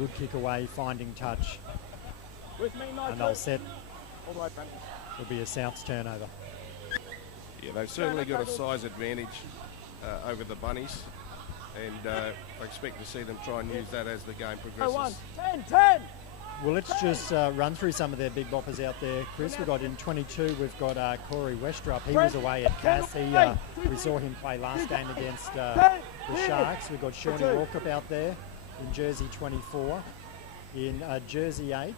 good kick away, finding touch. With me, and they'll set. All the way, Brandon. It'll be a Souths turnover. Yeah, they've certainly got a size advantage over the Bunnies, and I expect to see them try and use that as the game progresses. 10. Well, let's just run through some of their big boppers out there, Chris. We've got in 22, we've got Corey Westrup. He was away at Cass. We saw him play last game against the Sharks. We've got Shawnee Walkup out there in jersey 24. In jersey 8,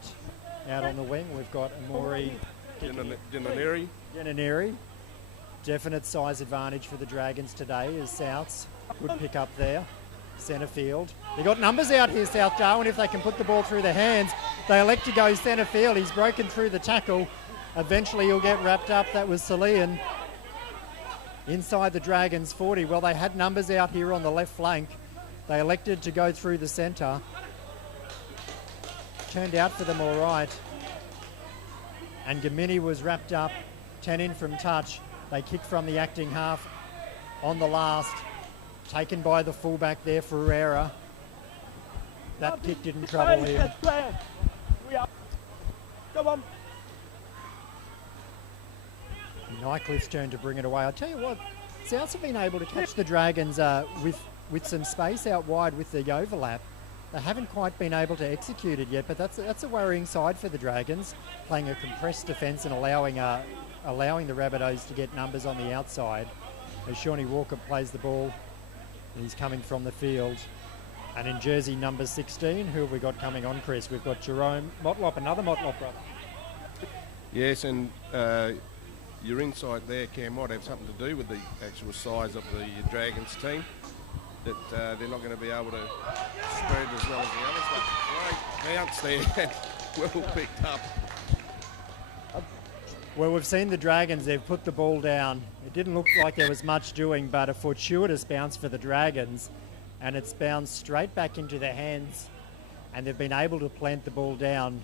out on the wing, we've got Amori Dinaneri. Definite size advantage for the Dragons today as Souths. Good pick up there. Centre field. They got numbers out here, South Darwin. If they can put the ball through their hands, they elect to go centre field. He's broken through the tackle. Eventually he'll get wrapped up. That was Salian. Inside the Dragons 40. Well, they had numbers out here on the left flank. They elected to go through the centre. Turned out for them all right. And Gamini was wrapped up. 10 in from touch. They kick from the acting half on the last. Taken by the fullback there, Ferreira. That kick didn't trouble him. Come on. Nightcliff's turn to bring it away. I tell you what, Souths have been able to catch the Dragons with some space out wide with the overlap. They haven't quite been able to execute it yet, but that's a worrying side for the Dragons, playing a compressed defence and allowing the Rabbitohs to get numbers on the outside. As Shawnee Walker plays the ball, he's coming from the field. And in jersey number 16, who have we got coming on, Chris? We've got Jerome Motlop, another Motlop brother. Yes, and your insight there, Cam, might have something to do with the actual size of the Dragons team, that they're not going to be able to spread as well as the others. But great bounce there, well picked up. Well, we've seen the Dragons, they've put the ball down. It didn't look like there was much doing, but a fortuitous bounce for the Dragons, and it's bounced straight back into their hands, and they've been able to plant the ball down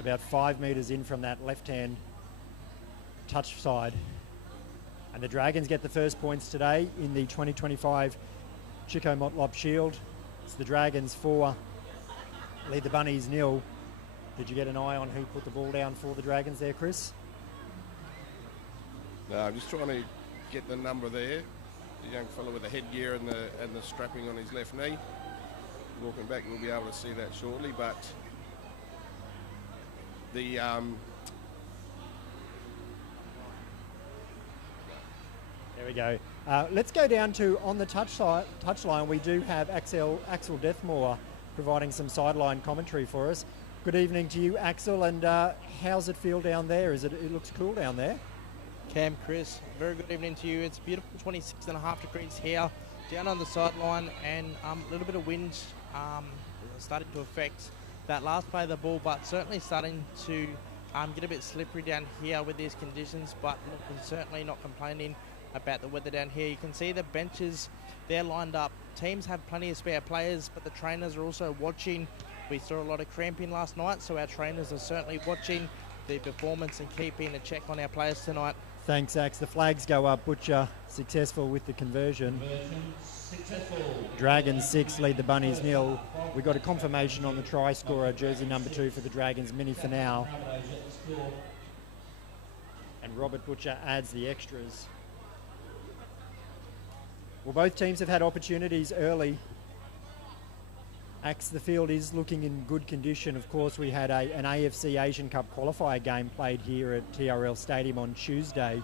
about 5 metres in from that left-hand touch side. And the Dragons get the first points today in the 2025 Chico Motlop Shield. It's the Dragons 4, lead the Bunnies 0. Did you get an eye on who put the ball down for the Dragons there, Chris? No, I'm just trying to get the number there. The young fellow with the headgear and the strapping on his left knee. Walking back, we'll be able to see that shortly. But the there we go. Let's go down to on the touchline. We do have Axel Deathmore providing some sideline commentary for us. Good evening to you, Axel. And how's it feel down there? It looks cool down there? Cam, Chris, very good evening to you. It's beautiful, 26.5 degrees here, down on the sideline, and a little bit of wind starting to affect that last play of the ball, but certainly starting to get a bit slippery down here with these conditions, but look, we're certainly not complaining about the weather down here. You can see the benches, they're lined up. Teams have plenty of spare players, but the trainers are also watching. We saw a lot of cramping last night, so our trainers are certainly watching the performance and keeping a check on our players tonight. Thanks, Axe. The flags go up. Butcher successful with the conversion. Dragons 6 lead the Bunnies 0. We got a confirmation on the try scorer, jersey number 2 for the Dragons, Mini for now. And Robert Butcher adds the extras. Well, both teams have had opportunities early. Axe, the field is looking in good condition. Of course, we had an AFC Asian Cup qualifier game played here at TRL Stadium on Tuesday.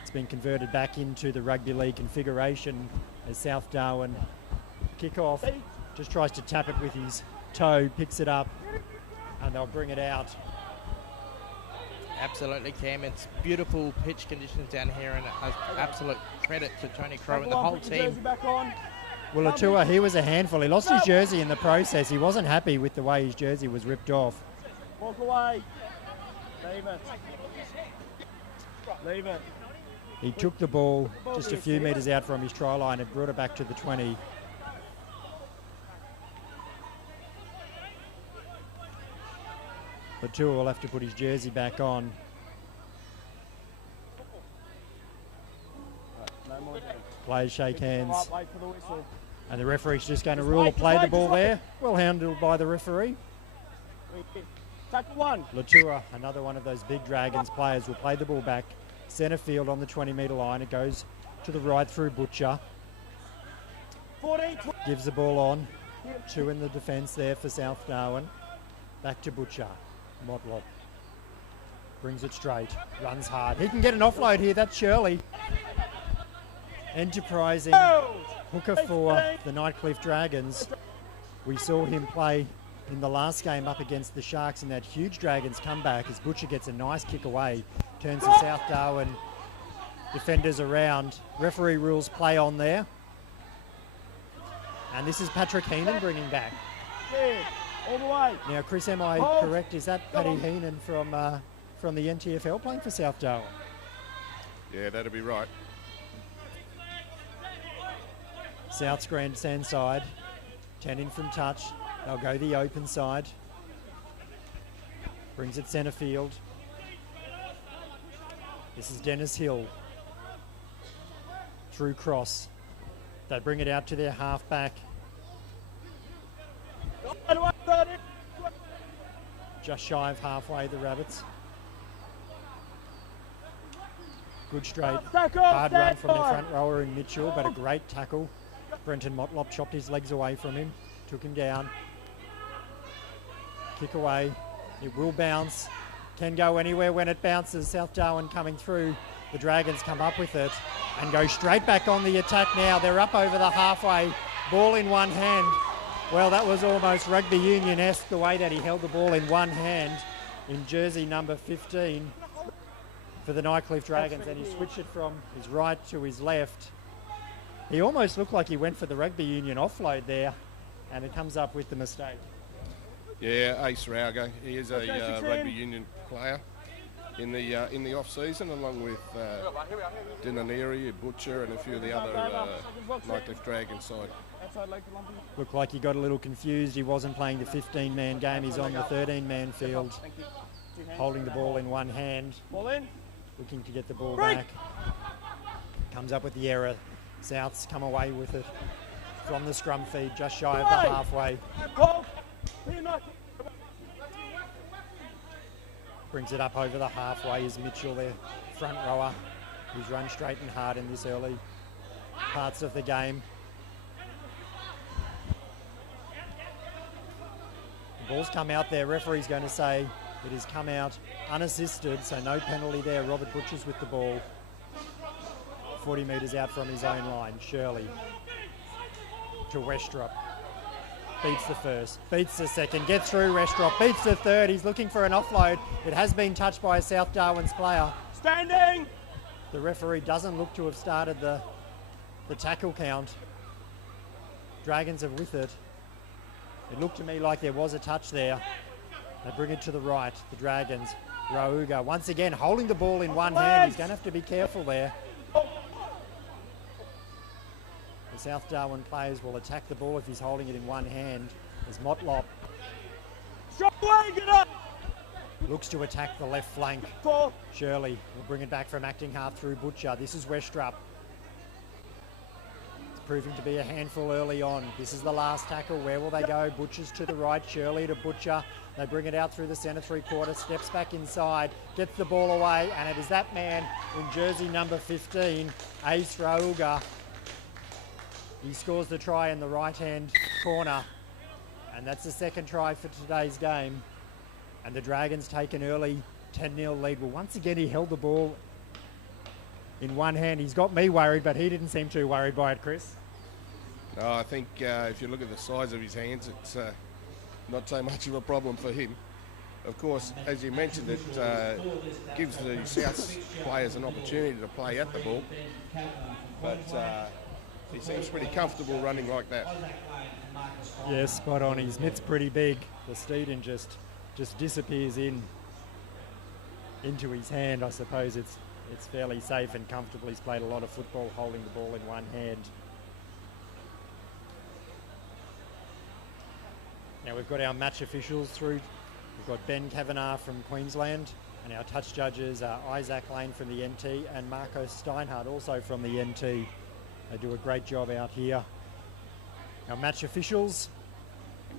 It's been converted back into the rugby league configuration as South Darwin kick-off. Just tries to tap it with his toe, picks it up, and they'll bring it out. Absolutely, Cam. It's beautiful pitch conditions down here, and absolute credit to Tony Crow and the whole team. Well, Atua, he was a handful. He lost his jersey in the process. He wasn't happy with the way his jersey was ripped off. Walk away. Leave it. Leave it. He took the ball just a few metres out from his try line and brought it back to the 20. Atua will have to put his jersey back on. No more. Players shake hands. Wait for the whistle. And the referee's just going to rule a play the ball there. Well handled by the referee. Tackle one. Latua, another one of those big Dragons players, will play the ball back. Centre field on the 20-metre line. It goes to the right through Butcher. 14. Gives the ball on. 2 in the defence there for South Darwin. Back to Butcher. Motlop. Brings it straight. Runs hard. He can get an offload here. That's Shirley. Enterprising hooker for the Nightcliff Dragons. We saw him play in the last game up against the Sharks in that huge Dragons comeback as Butcher gets a nice kick away. Turns the South Darwin defenders around. Referee rules play on there. And this is Patrick Heenan bringing back. All the way. Now, Chris, am I correct? Is that Paddy Heenan from the NTFL playing for South Darwin? Yeah, that'd be right. South's grandstand side. 10 in from touch. They'll go the open side. Brings it centre field. This is Dennis Hill. Through cross. They bring it out to their half back. Just shy of halfway, the Rabbits. Good straight. Hard run from their front rower in Mitchell, but a great tackle. Brenton Motlop chopped his legs away from him. Took him down. Kick away. It will bounce. Can go anywhere when it bounces. South Darwin coming through. The Dragons come up with it and go straight back on the attack now. They're up over the halfway. Ball in one hand. Well, that was almost rugby union-esque, the way that he held the ball in one hand in jersey number 15 for the Nightcliff Dragons, and he switched it from his right to his left. He almost looked like he went for the rugby union offload there, and it comes up with the mistake. Yeah, Ace Rauga. He is a rugby union player in the off season, along with Disciplinary, Butcher, and a few of the other Nightcliff Dragons side. Looked like he got a little confused. He wasn't playing the 15-man game. He's on the 13-man field, holding the ball in one hand, looking to get the ball back. Comes up with the error. Souths come away with it from the scrum feed, just shy of the halfway. Brings it up over the halfway is Mitchell, their front rower, who's run straight and hard in this early parts of the game. The ball's come out there. Referee's going to say it has come out unassisted, so no penalty there. Robert Butcher's with the ball. 40 metres out from his own line. Shirley to Westrop. Beats the first, beats the second, gets through Westrop, beats the third. He's looking for an offload. It has been touched by a South Darwin's player. Standing! The referee doesn't look to have started the tackle count. Dragons are with it. It looked to me like there was a touch there. They bring it to the right, the Dragons. Rauga once again holding the ball in one hand. He's going to have to be careful there. The South Darwin players will attack the ball if he's holding it in one hand. As Motlop looks to attack the left flank. Shirley will bring it back from acting half through Butcher. This is Westrup. It's proving to be a handful early on. This is the last tackle. Where will they go? Butcher's to the right. Shirley to Butcher. They bring it out through the centre three-quarter. Steps back inside. Gets the ball away. And it is that man in jersey number 15, Ace Rauga. He scores the try in the right-hand corner, and that's the second try for today's game. And the Dragons take an early 10-0 lead. Well, once again, he held the ball in one hand. He's got me worried, but he didn't seem too worried by it, Chris. No, I think if you look at the size of his hands, it's not so much of a problem for him. Of course, as you mentioned, it gives the South players an opportunity to play at the ball, but he seems pretty comfortable running like that. Yeah, spot on. His mitt's pretty big. The Steeden just disappears into his hand. I suppose it's fairly safe and comfortable. He's played a lot of football holding the ball in one hand. Now we've got our match officials through. We've got Ben Kavanagh from Queensland, and our touch judges are Isaac Lane from the NT and Marco Steinhardt also from the NT. They do a great job out here. Our match officials.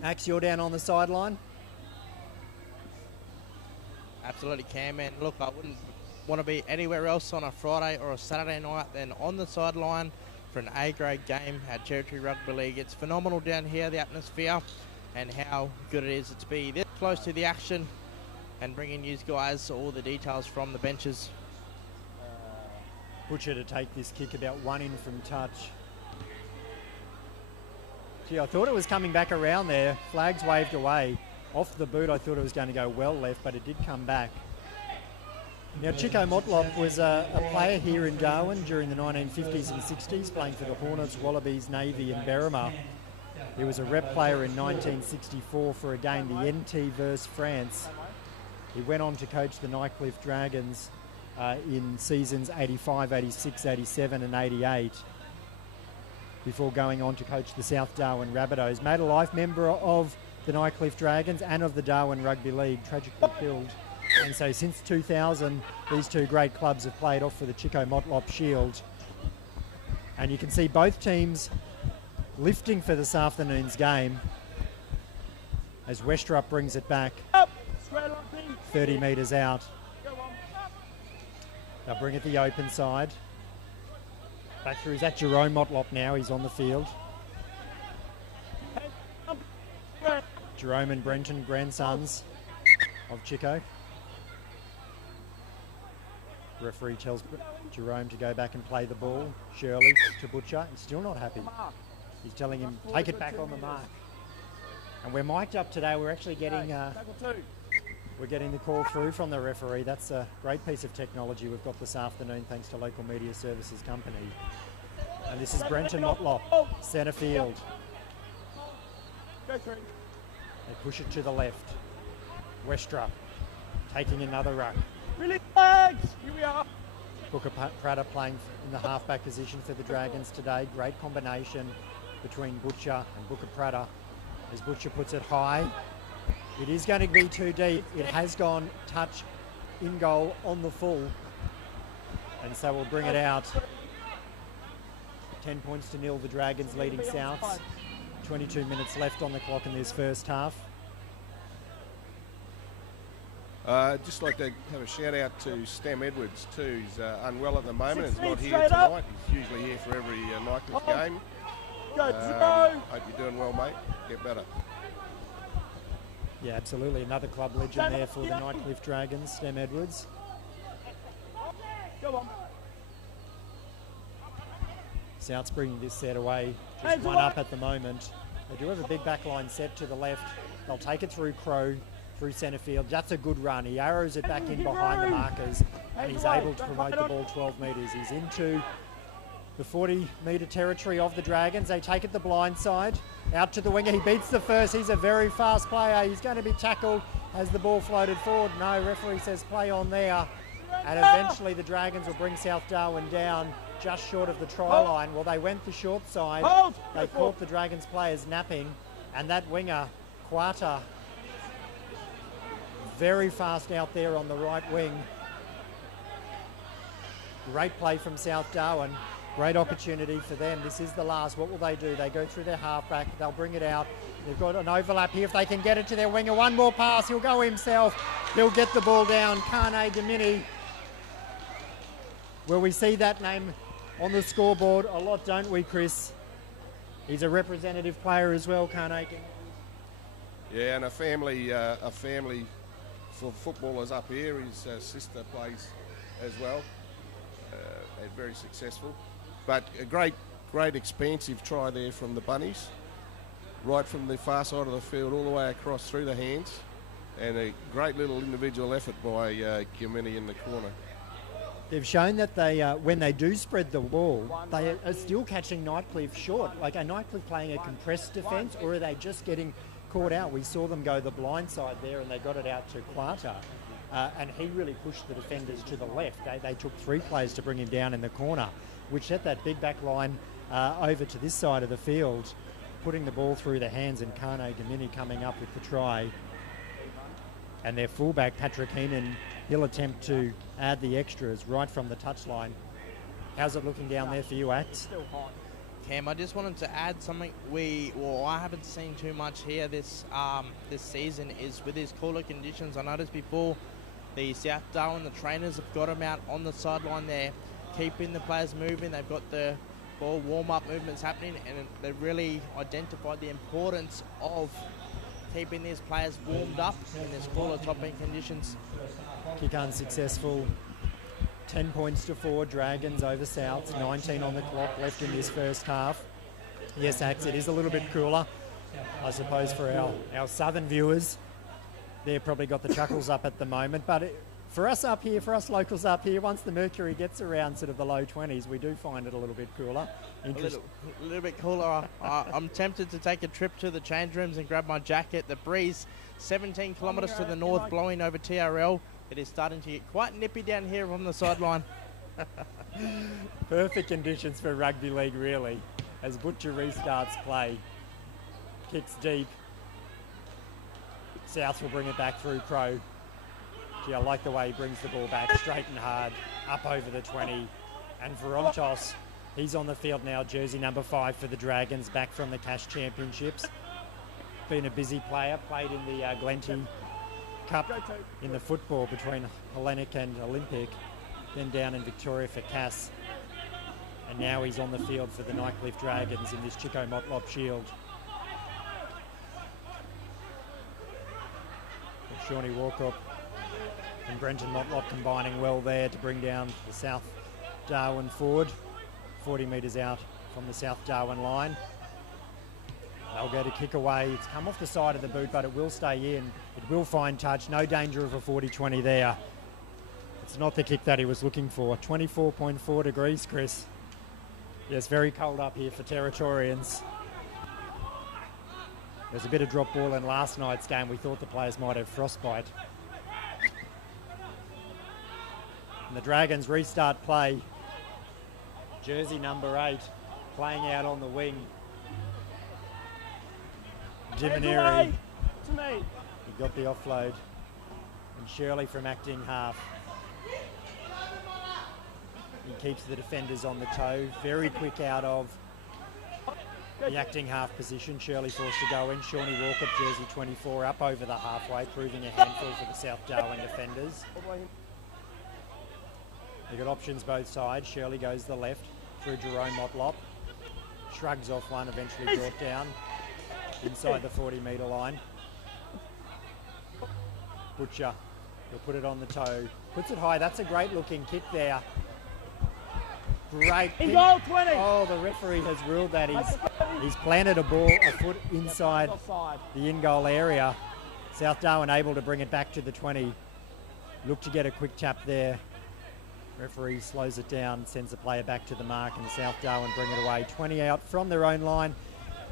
Max, you're down on the sideline. Absolutely, Cam. And look, I wouldn't want to be anywhere else on a Friday or a Saturday night than on the sideline for an A-grade game at Territory Rugby League. It's phenomenal down here, the atmosphere, and how good it is to be this close to the action and bringing you guys all the details from the benches. Butcher to take this kick about 1 in from touch. Gee, I thought it was coming back around there. Flags waved away. Off the boot, I thought it was going to go well left, but it did come back. Now, Chico Motlop was a player here in Darwin during the 1950s and 60s, playing for the Hornets, Wallabies, Navy and Berrima. He was a rep player in 1964 for a game, the NT versus France. He went on to coach the Nightcliff Dragons in seasons 85, 86, 87 and 88, before going on to coach the South Darwin Rabbitohs. Made a life member of the Nightcliff Dragons and of the Darwin Rugby League, tragically killed. And so since 2000, these two great clubs have played off for the Chico Motlop Shield. And you can see both teams lifting for this afternoon's game as Westrup brings it back 30 metres out. They'll bring it the open side. Back through, is that Jerome Motlop now? He's on the field. Jerome and Brenton, grandsons of Chico. Referee tells Jerome to go back and play the ball. Shirley to Butcher. He's still not happy. He's telling him, take it back on the mark. And we're mic'd up today. We're actually getting we're getting the call through from the referee. That's a great piece of technology we've got this afternoon, thanks to Local Media Services Company. And this is Brenton Motlop, centre field. They push it to the left. Westrup taking another ruck. Release flags! Here we are. Booker Prater playing in the halfback position for the Dragons today. Great combination between Butcher and Booker Prater as Butcher puts it high. It is going to be too deep. It has gone touch in goal on the full. And so we'll bring it out. 10 points to 0, the Dragons leading Souths. 22 minutes left on the clock in this first half. I'd just like to have a shout out to Stam Edwards too. He's unwell at the moment. He's not here tonight. He's usually here for every Nightcliff game. Hope you're doing well, mate. Get better. Yeah, absolutely. Another club legend there for the Nightcliff Dragons, Stam Edwards. Go on. South's bringing this set away. Just one up at the moment. They do have a big backline set to the left. They'll take it through Crow, through centre field. That's a good run. He arrows it back in behind the markers, and he's able to promote the ball 12 metres. He's into the 40-metre territory of the Dragons. They take it the blind side. Out to the winger. He beats the first. He's a very fast player. He's going to be tackled as the ball floated forward. No, referee says play on there. And eventually the Dragons will bring South Darwin down just short of the try line. Well, they went the short side. They caught the Dragons players napping. And that winger, Quata, very fast out there on the right wing. Great play from South Darwin. Great opportunity for them. This is the last. What will they do? They go through their halfback. They'll bring it out. They've got an overlap here. If they can get it to their winger. One more pass. He'll go himself. He'll get the ball down. Kane Domini. Well, we see that name on the scoreboard a lot, don't we, Chris? He's a representative player as well, Kane. Yeah, and a family for footballers up here. His sister plays as well. They're very successful. But a great expansive try there from the Bunnies. Right from the far side of the field all the way across through the hands. And a great little individual effort by Giomini in the corner. They've shown that they, when they do spread the ball, they are still catching Nightcliff short. Like, are Nightcliff playing a compressed defence, or are they just getting caught out? We saw them go the blind side there and they got it out to Quata. And he really pushed the defenders to the left. They took 3 players to bring him down in the corner, which set that big back line over to this side of the field, putting the ball through the hands, and Kane Domini coming up with the try. And their fullback, Patrick Heenan, he'll attempt to add the extras right from the touchline. How's it looking down there for you, Axe? Cam. I just wanted to add something I haven't seen too much here this season is with these cooler conditions. I noticed before the South Darwin, the trainers have got them out on the sideline there, keeping the players moving. They've got the ball warm-up movements happening, and they've really identified the importance of keeping these players warmed up in these cooler top-end conditions. Kick unsuccessful. 10 points to 4, Dragons over Souths, 19 on the clock left in this first half. Yes, Axe, it is a little bit cooler. I suppose for our southern viewers, they've probably got the chuckles up at the moment. But for us up here, for us locals up here, once the mercury gets around sort of the low 20s, we do find it a little bit cooler. A little bit cooler. I'm tempted to take a trip to the change rooms and grab my jacket. The breeze, 17 kilometres to the north, blowing over TRL. It is starting to get quite nippy down here on the sideline. Perfect conditions for rugby league, really, as Butcher restarts play. Kicks deep. South will bring it back through Crow. Gee, I like the way he brings the ball back straight and hard, up over the 20. And Varontos, he's on the field now, jersey number 5 for the Dragons, back from the Cash Championships. Been a busy player, played in the Glenty Cup in the football between Hellenic and Olympic, then down in Victoria for Cass. And now he's on the field for the Nightcliff Dragons in this Chico Motlop Shield. And Shawnee Walkup and Brenton Motlop combining well there to bring down the South Darwin forward, 40 metres out from the South Darwin line. They'll go to kick away. It's come off the side of the boot, but it will stay in. It will find touch. No danger of a 40-20 there. It's not the kick that he was looking for. 24.4 degrees, Chris. Yes, very cold up here for Territorians. There's a bit of drop ball in last night's game. We thought the players might have frostbite. And the Dragons restart play. Jersey number 8 playing out on the wing. Disciplinary. He got the offload. And Shirley from acting half. He keeps the defenders on the toe. Very quick out of the acting half position. Shirley forced to go in. Shawnee Walkup, jersey 24, up over the halfway, proving a handful for the South Darwin defenders. They've got options both sides. Shirley goes the left through Jerome Motlop. Shrugs off one, eventually brought down inside the 40-metre line. Butcher, he'll put it on the toe. Puts it high. That's a great looking kick there. Great kick. Goal 20. Oh, the referee has ruled that he's planted a ball a foot inside the in-goal area. South Darwin able to bring it back to the 20. Look to get a quick tap there. Referee slows it down, sends the player back to the mark, and South Darwin bring it away. 20 out from their own line.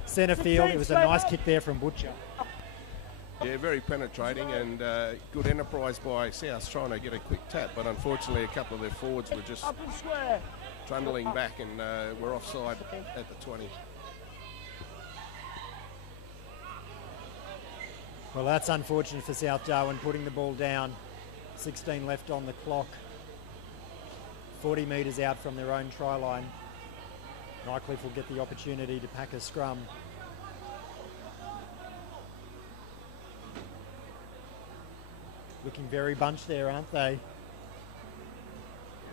Centre field. It was a nice kick there from Butcher. Yeah, very penetrating and good enterprise by South trying to get a quick tap, but unfortunately a couple of their forwards were just trundling back and were offside at the 20. Well, that's unfortunate for South Darwin, putting the ball down. 16 left on the clock. 40 metres out from their own try line. Nightcliff will get the opportunity to pack a scrum. Looking very bunched there, aren't they? You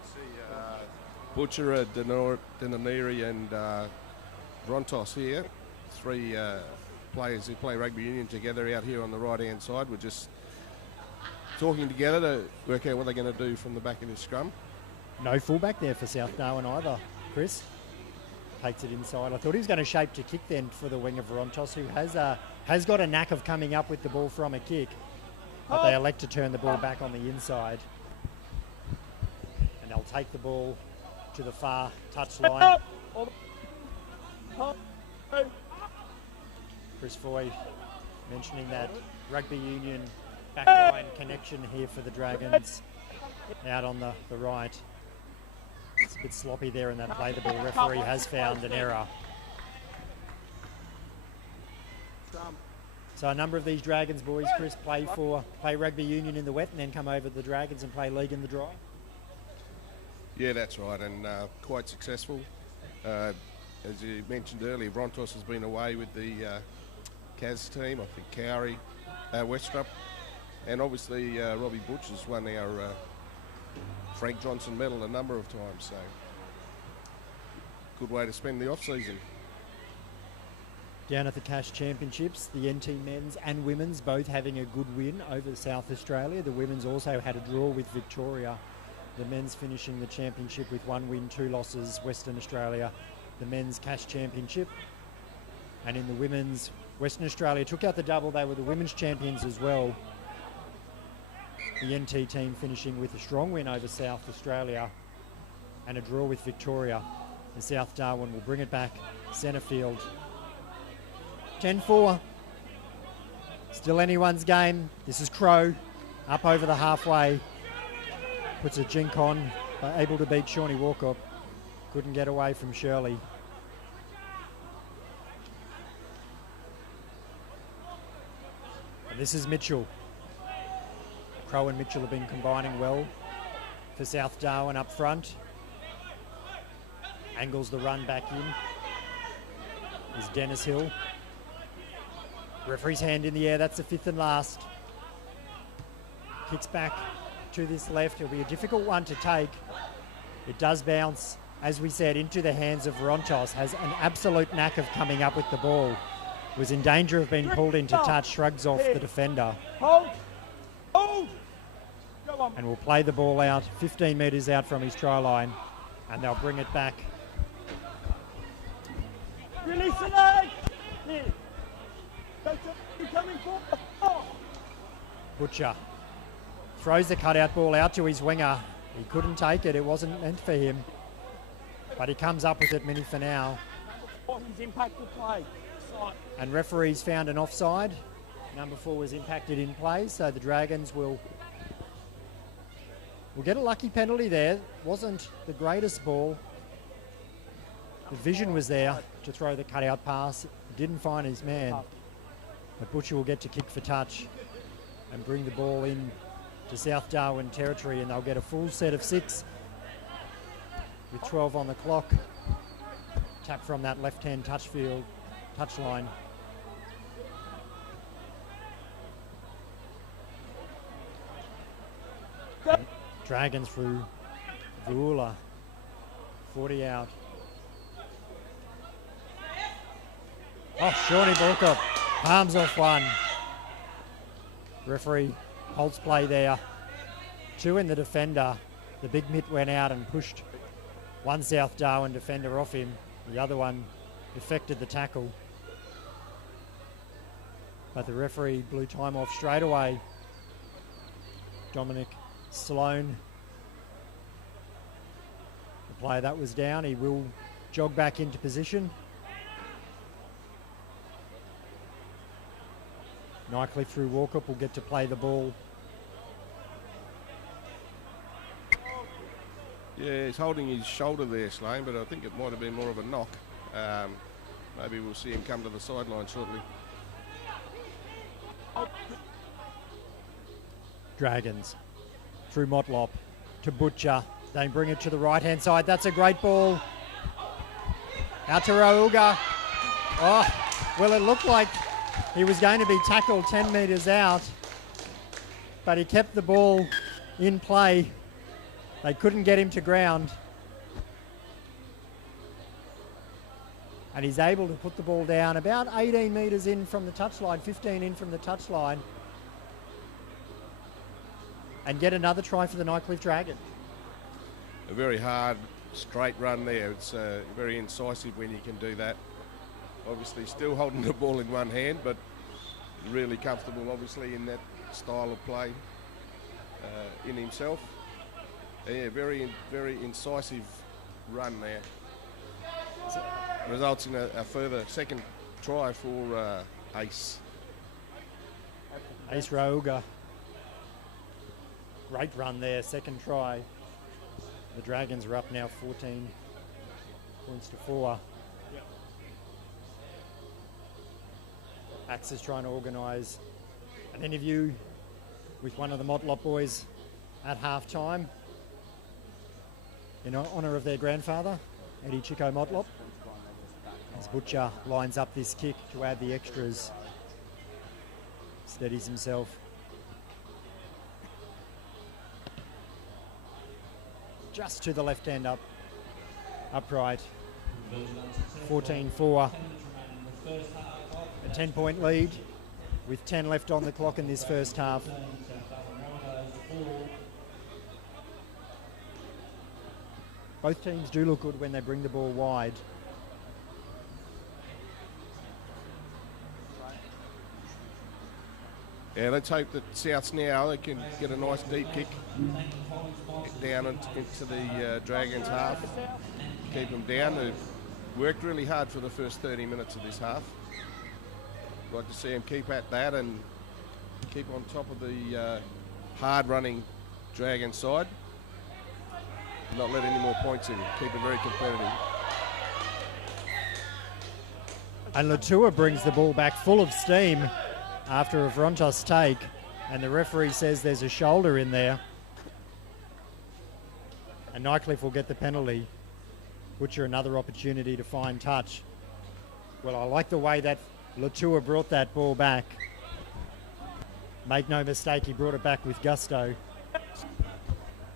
see Butcher, Dinaneri and Rontos here. 3 players who play rugby union together out here on the right-hand side. We're just talking together to work out what they're going to do from the back of this scrum. No fullback there for South Darwin either, Chris. Takes it inside. I thought he was going to shape to kick then for the wing of Varontos, who has got a knack of coming up with the ball from a kick. But they elect to turn the ball back on the inside. And they'll take the ball to the far touchline. Chris Foy mentioning that rugby union backline connection here for the Dragons. Out on the right. It's a bit sloppy there in that play. The ball referee has found an error. So a number of these Dragons boys, Chris, play rugby union in the wet and then come over to the Dragons and play league in the dry. Yeah, that's right, and quite successful. as you mentioned earlier, Rontos has been away with the Kaz team. I think Cowrie, Westrup, and obviously Robbie Butch has won our Frank Johnson medal a number of times. So good way to spend the off-season. Down at the Cash Championships, the NT men's and women's both having a good win over South Australia. The women's also had a draw with Victoria. The men's finishing the championship with 1 win, 2 losses, Western Australia, the men's Cash Championship. And in the women's, Western Australia took out the double. They were the women's champions as well. The NT team finishing with a strong win over South Australia and a draw with Victoria. And South Darwin will bring it back centre field. 10-4. Still anyone's game. This is Crow up over the halfway. Puts a jink on, but able to beat Shawnee Walkup. Couldn't get away from Shirley. And this is Mitchell. Crow and Mitchell have been combining well for South Darwin up front. Angles the run back in. Is Dennis Hill. Referee's hand in the air, that's the 5th and last. Kicks back to this left. It'll be a difficult one to take. It does bounce, as we said, into the hands of Rontos. Has an absolute knack of coming up with the ball. Was in danger of being pulled into touch, shrugs off the defender. Hold! Hold! Go on. And will play the ball out, 15 metres out from his try line. And they'll bring it back. Release the leg! Here. You're coming forward. Oh. Butcher throws the cutout ball out to his winger. He couldn't take it. It wasn't meant for him. But he comes up with it, Minnie, for now. He's impacted play. Side. And referees found an offside. Number 4 was impacted in play, so the Dragons will get a lucky penalty there. Wasn't the greatest ball. The vision was there to throw the cutout pass. Didn't find his man. But Butcher will get to kick for touch and bring the ball in to South Darwin territory, and they'll get a full set of 6 with 12 on the clock. Tap from that left-hand touch line. Dragons through Vuula. 40 out. Oh, Shawnee Walkup palms off one. Referee holds play there. 2 in the defender. The big mitt went out and pushed one South Darwin defender off him. The other one effected the tackle. But the referee blew time off straight away. Dominic Sloan. The player that was down, he will jog back into position. Nightcliff through Walkup will get to play the ball. Yeah, he's holding his shoulder there, Slane, but I think it might have been more of a knock. Maybe we'll see him come to the sideline shortly. Dragons through Motlop to Butcher. They bring it to the right-hand side. That's a great ball. Out to Rauga. Oh, well, it looked like he was going to be tackled 10 metres out, but he kept the ball in play. They couldn't get him to ground. And he's able to put the ball down about 18 metres in from the touchline, 15 in from the touchline, and get another try for the Nightcliff Dragons. A very hard, straight run there. It's very incisive when you can do that. Obviously still holding the ball in one hand, but really comfortable, obviously, in that style of play in himself. Yeah, very incisive run there. Results in a further second try for Ace. Ace Rauga. Great run there, second try. The Dragons are up now 14 points to 4. Axe is trying to organise an interview with one of the Motlop boys at half-time in honour of their grandfather, Eddie Chico Motlop. As Butcher lines up this kick to add the extras. Steadies himself. Just to the left hand upright. 14-4. A 10-point lead with 10 left on the clock in this first half. Both teams do look good when they bring the ball wide. Yeah, let's hope that Souths now they can get a nice deep kick down into the Dragons half. Keep them down. They've worked really hard for the first 30 minutes of this half. Like to see them keep at that and keep on top of the hard-running Dragon side. Not let any more points in. Keep it very competitive. And Latua brings the ball back full of steam after a Vrontos take, and the referee says there's a shoulder in there. And Nightcliff will get the penalty. Butcher another opportunity to find touch. Well, I like the way that Latua brought that ball back. Make no mistake, he brought it back with gusto.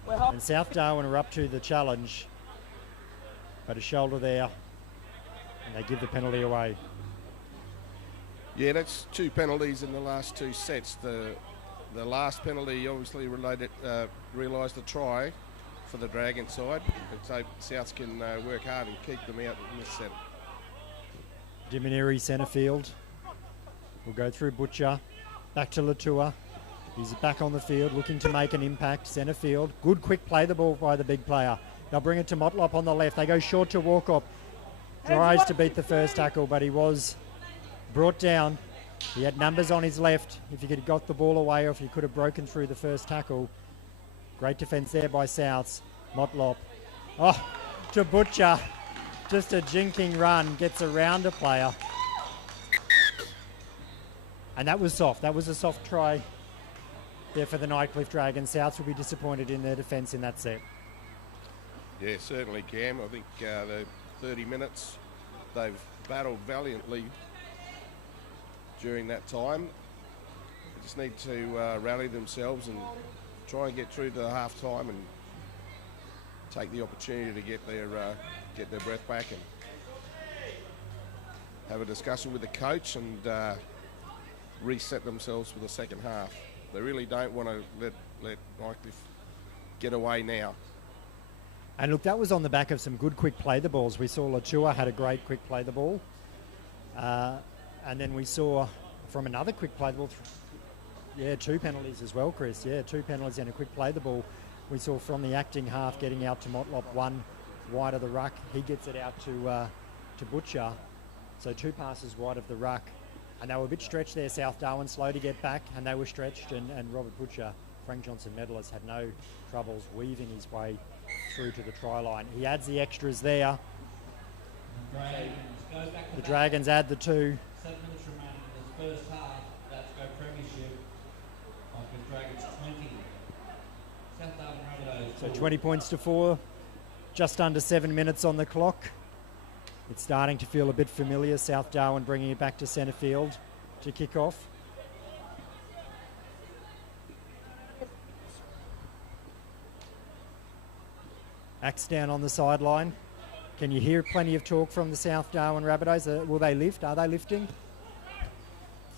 And South Darwin are up to the challenge. But a shoulder there, and they give the penalty away. Yeah, that's 2 penalties in the last 2 sets. The last penalty obviously realised the try for the Dragon side. And so Souths can work hard and keep them out in this set. Disciplinary centre field. We'll go through Butcher. Back to Latua. He's back on the field looking to make an impact. Centre field. Good quick play the ball by the big player. They'll bring it to Motlop on the left. They go short to Walkup. Tries to beat the first tackle, but he was brought down. He had numbers on his left. If he could have got the ball away or if he could have broken through the first tackle. Great defence there by Souths. Motlop. Oh, to Butcher. Just a jinking run. Gets around a player. And that was soft. That was a soft try there for the Nightcliff Dragons. Souths will be disappointed in their defence in that set. Yeah, certainly, Cam. I think the 30 minutes, they've battled valiantly during that time. They just need to rally themselves and try and get through to the half time and take the opportunity to get their breath back and have a discussion with the coach and reset themselves for the second half. They really don't want to let Nightcliff get away now. And look, that was on the back of some good quick play the balls. We saw Latua had a great quick play the ball. And then we saw from another quick play the ball, 2 penalties as well, Chris. 2 penalties and a quick play the ball. We saw from the acting half getting out to Motlop, 1 wide of the ruck. He gets it out to Butcher. So 2 passes wide of the ruck. And they were a bit stretched there. South Darwin slow to get back, and they were stretched. And Robert Butcher, Frank Johnson medalist, had no troubles weaving his way through to the try line. He adds the extras there. The Dragons add the 2. 7 minutes remaining in this first half. DABSCO Premiership. Nightcliff Dragons 20. South Darwin Rabbitohs. So 20 points to 4. Just under 7 minutes on the clock. It's starting to feel a bit familiar. South Darwin bringing it back to centre field to kick off. Axe down on the sideline. Can you hear plenty of talk from the South Darwin Rabbitohs? Will they lift? Are they lifting?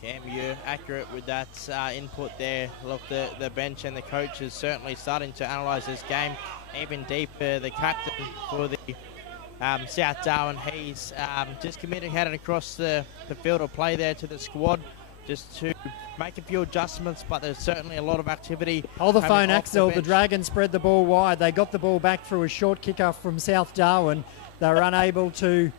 Cam, you're accurate with that input there. Look, the bench and the coach is certainly starting to analyse this game even deeper. The captain for the South Darwin, he's just communicated across the field of play there to the squad just to make a few adjustments, but there's certainly a lot of activity. Hold the phone, off Axel. The Dragons spread the ball wide. They got the ball back through a short kicker from South Darwin. They were unable to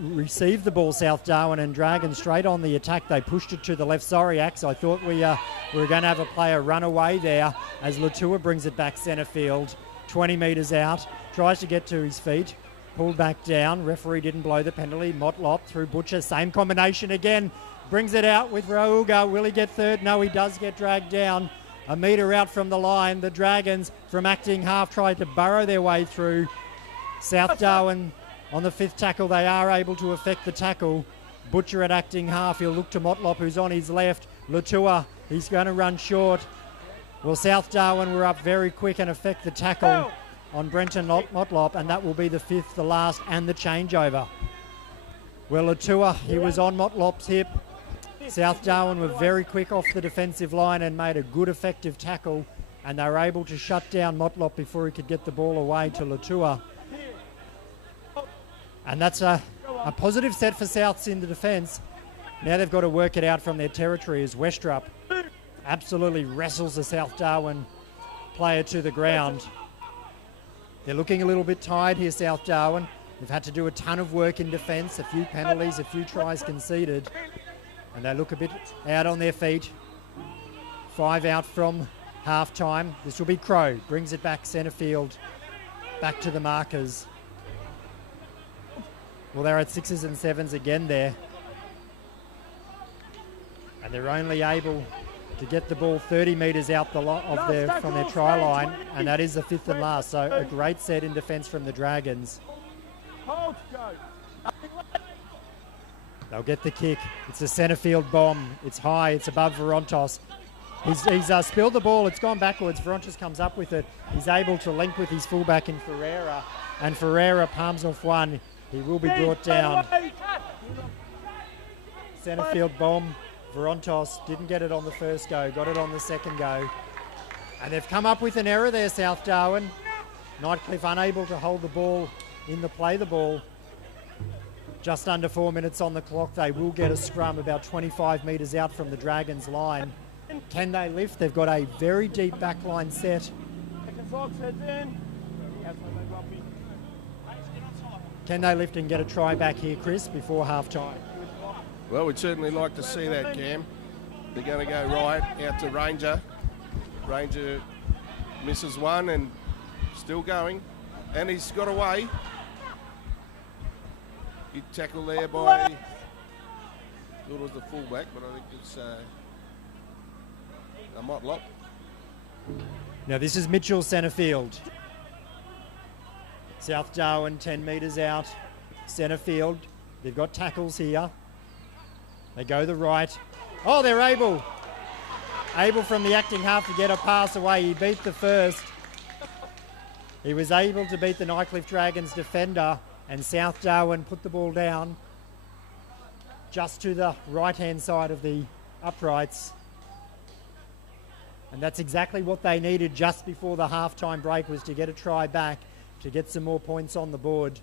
receive the ball, South Darwin, and Dragons straight on the attack. They pushed it to the left. Sorry, Ax. I thought we were going to have a player run away there as Latua brings it back centre field. 20 metres out. Tries to get to his feet. Pulled back down. Referee didn't blow the penalty. Motlop through Butcher. Same combination again. Brings it out with Rauga. Will he get third? No, he does get dragged down. A metre out from the line. The Dragons from acting half tried to burrow their way through. South Darwin On the 5th tackle, they are able to effect the tackle. Butcher at acting half. He'll look to Motlop, who's on his left. Latua, he's going to run short. Well, South Darwin were up very quick and effect the tackle on Brenton Motlop, and that will be the 5th, the last, and the changeover. Well, Latua, he was on Motlop's hip. South Darwin were very quick off the defensive line and made a good effective tackle, and they were able to shut down Motlop before he could get the ball away to Latua. And that's a positive set for Souths in the defence. Now they've got to work it out from their territory as Westrup absolutely wrestles the South Darwin player to the ground. They're looking a little bit tired here, South Darwin. They've had to do a ton of work in defence, a few penalties, a few tries conceded, and they look a bit out on their feet. 5 out from half-time. This will be Crow, brings it back centre field, back to the markers. Well, they're at 6s and 7s again there. And they're only able to get the ball 30 metres out from their try line, and that is the 5th and last. So a great set in defence from the Dragons. They'll get the kick. It's a centre field bomb. It's high. It's above Varontos. He's spilled the ball. It's gone backwards. Varontos comes up with it. He's able to link with his fullback in Ferreira, and Ferreira palms off one. He will be brought down. Centre field bomb. Varontos didn't get it on the first go, got it on the second go. And they've come up with an error there, South Darwin. Nightcliff unable to hold the ball in the play the ball. Just under 4 minutes on the clock. They will get a scrum about 25 metres out from the Dragons line. Can they lift? They've got a very deep backline set. Can they lift and get a try back here, Chris, before half-time? Well, we'd certainly like to see that, Cam. They're going to go right out to Ranger. Ranger misses one and still going. And he's got away. Good tackle there by, thought it was the fullback, but I think it's a Motlop. Now this is Mitchell centre field. South Darwin 10 metres out, centre field. They've got tackles here. They go the right. Oh, they're able from the acting half to get a pass away. He beat the first. He was able to beat the Nightcliff Dragons defender, and South Darwin put the ball down just to the right-hand side of the uprights. And that's exactly what they needed just before the half-time break, was to get a try back, to get some more points on the board.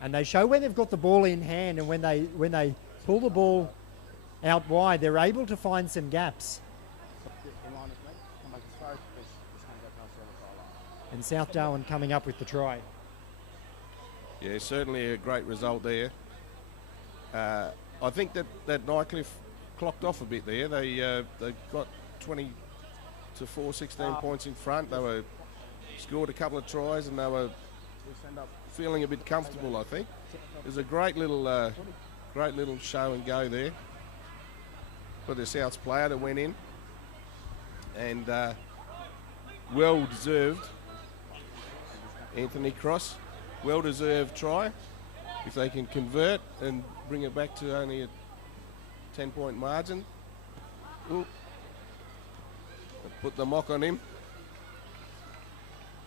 And they show when they've got the ball in hand, and when they pull the ball out wide, they're able to find some gaps. And South Darwin coming up with the try. Yeah, certainly a great result there. I think that Nightcliff clocked off a bit there. They got 20 to 4, 16 points in front. They scored a couple of tries, and they were feeling a bit comfortable, I think. It was a great little show and go there for the Souths player that went in, and well deserved. Anthony Cross, well deserved try. If they can convert and bring it back to only a 10-point margin. Ooh. Put the mock on him.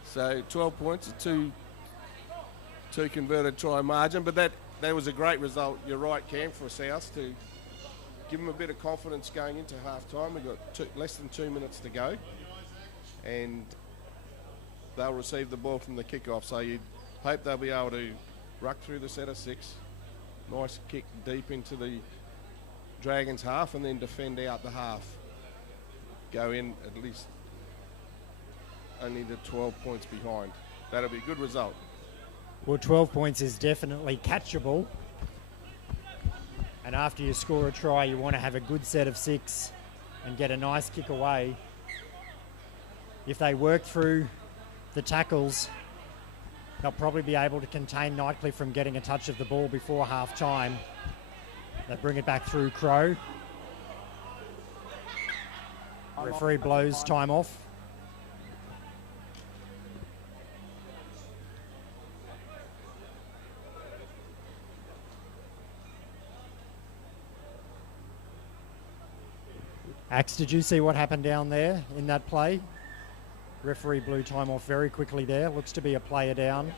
So 12 points, a two converted try margin, but that was a great result. You're right, Cam, for South to give them a bit of confidence going into half-time. We've got less than 2 minutes to go, and they'll receive the ball from the kick-off. So you'd hope they'll be able to ruck through the set of 6. Nice kick deep into the Dragons half, and then defend out the half. Go in at least only the 12 points behind. That'll be a good result. Well, 12 points is definitely catchable. And after you score a try, you want to have a good set of 6 and get a nice kick away. If they work through the tackles, they'll probably be able to contain Nightcliff from getting a touch of the ball before half-time. They bring it back through Crow. Referee blows time off. Axe, did you see what happened down there in that play? Referee blew time off very quickly there. Looks to be a player down.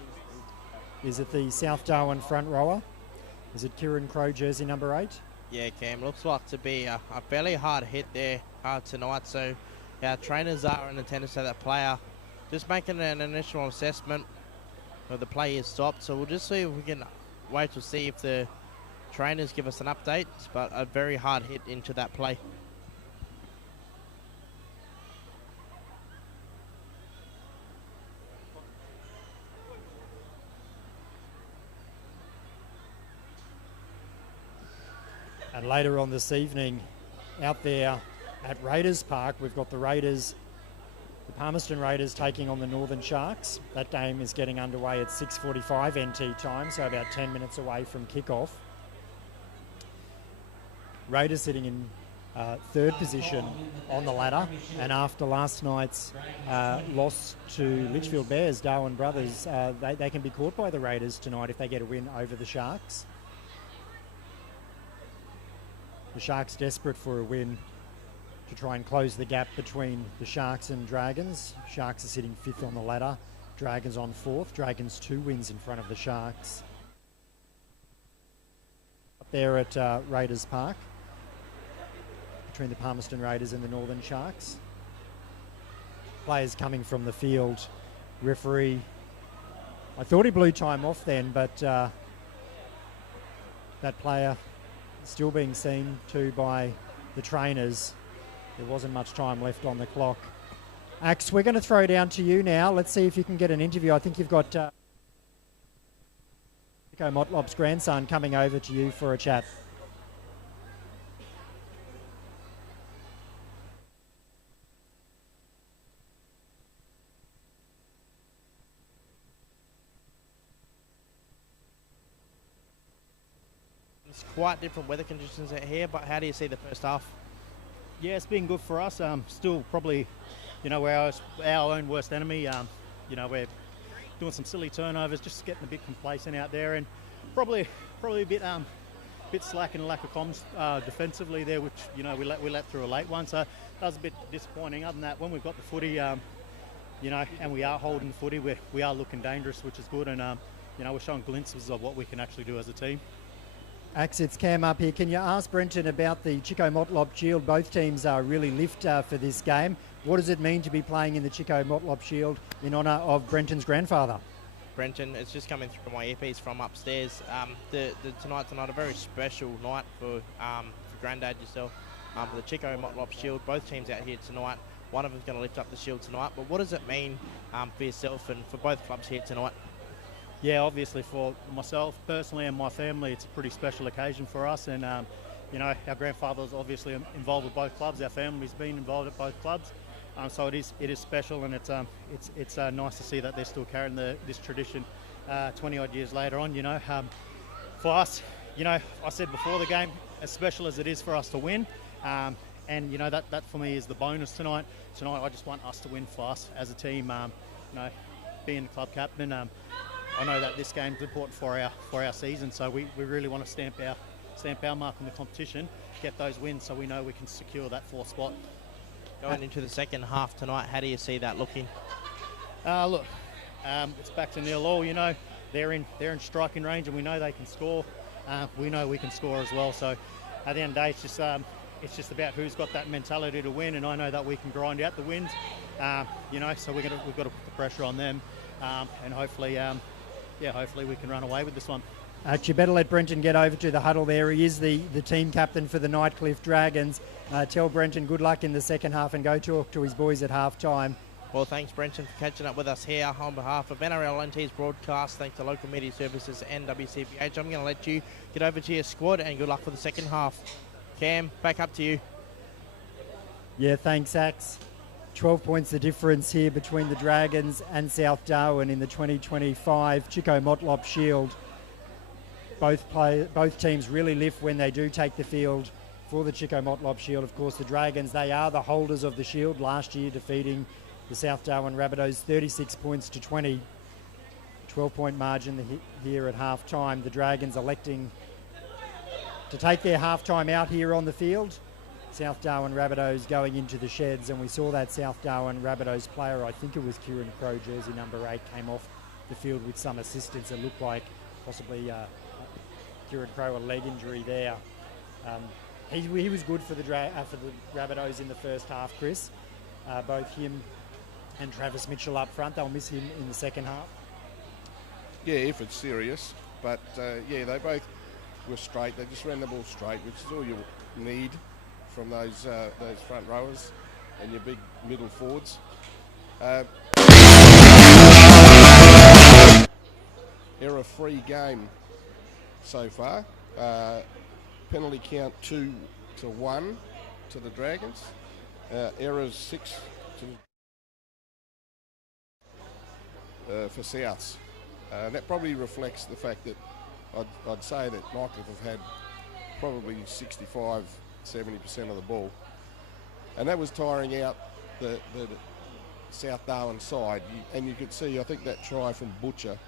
Is it the South Darwin front rower? Is it Kieran Crow, jersey number 8? Yeah, Cam, looks like to be a fairly hard hit there tonight. So our trainers are in attendance to that player. Just making an initial assessment where the play is stopped. So we'll just see if we can wait to see if the trainers give us an update. But a very hard hit into that play. And later on this evening, out there at Raiders Park, we've got the Raiders, the Palmerston Raiders taking on the Northern Sharks. That game is getting underway at 6:45 NT time, so about 10 minutes away from kickoff. Raiders sitting in third position on the ladder, and after last night's loss to Litchfield Bears, Darwin brothers, they can be caught by the Raiders tonight if they get a win over the Sharks. The Sharks desperate for a win to try and close the gap between the Sharks and Dragons. Sharks are sitting 5th on the ladder, Dragons on 4th. Dragons 2 wins in front of the Sharks. Up there at Raiders Park, between the Palmerston Raiders and the Northern Sharks. Players coming from the field. Referee, I thought he blew time off then, but that player still being seen to by the trainers. There wasn't much time left on the clock. Axe, we're going to throw down to you now. Let's see if you can get an interview. I think you've got Nico Motlop's grandson coming over to you for a chat. It's quite different weather conditions out here, but how do you see the first half? Yeah, it's been good for us. Still probably, we're our own worst enemy. We're doing some silly turnovers, just getting a bit complacent out there, and probably a bit slack in lack of comms defensively there, which we let through a late one. So that was a bit disappointing. Other than that, when we've got the footy, and we are holding the footy, we are looking dangerous, which is good, and we're showing glimpses of what we can actually do as a team. Axe, it's Cam up here. Can you ask Brenton about the Chico Motlop Shield? Both teams are really lift for this game. What does it mean to be playing in the Chico Motlop Shield in honour of Brenton's grandfather? Brenton, it's just coming through my earpiece from upstairs. Tonight's a very special night for Grandad yourself. For the Chico Motlop Shield, both teams out here tonight. One of them's going to lift up the shield tonight. But what does it mean for yourself and for both clubs here tonight? Yeah, obviously for myself personally and my family, it's a pretty special occasion for us. And our grandfather's obviously involved with both clubs. Our family's been involved at both clubs, so it is special, and it's nice to see that they're still carrying this tradition 20 odd years later on. For us, I said before the game, as special as it is for us to win, and that for me is the bonus tonight. Tonight, I just want us to win for us as a team. Being the club captain. I know that this game's important for our season, so we really want to stamp our mark in the competition, get those wins, so we know we can secure that 4th spot. Going into the second half tonight, how do you see that looking? It's back to 0-0. They're in striking range, and we know they can score. We know we can score as well. So at the end of the day, it's just about who's got that mentality to win, and I know that we can grind out the wins. So we've got to put the pressure on them, and hopefully. Hopefully we can run away with this one. You better let Brenton get over to the huddle there. He is the team captain for the Nightcliff Dragons. Tell Brenton good luck in the second half and go talk to his boys at half time. Well, thanks, Brenton, for catching up with us here on behalf of NRL NT's broadcast. Thanks to Local Media Services and WCPH. I'm going to let you get over to your squad, and good luck for the second half. Cam, back up to you. Yeah, thanks, Axe. 12 points the difference here between the Dragons and South Darwin in the 2025 Chico Motlop Shield. Both teams really lift when they do take the field for the Chico Motlop Shield. Of course, the Dragons, they are the holders of the shield, last year defeating the South Darwin Rabbitohs 36 points to 20. 12-point margin here at half-time. The Dragons electing to take their half-time out here on the field. South Darwin Rabbitohs going into the sheds, and we saw that South Darwin Rabbitohs player, I think it was Kieran Crowe, jersey number 8, came off the field with some assistance. It looked like possibly Kieran Crowe, a leg injury there. He was good for the Rabbitohs in the first half, Chris. Both him and Travis Mitchell up front. They'll miss him in the second half. Yeah, if it's serious. But, yeah, they both were straight. They just ran the ball straight, which is all you need from those front rowers and your big middle forwards. Error-free game so far. Penalty count 2-1 to the Dragons. Errors 6 for Souths. That probably reflects the fact that I'd say that Nightcliff have had probably 65-70% of the ball, and that was tiring out the South Darwin side. And you could see, I think that try from Butcher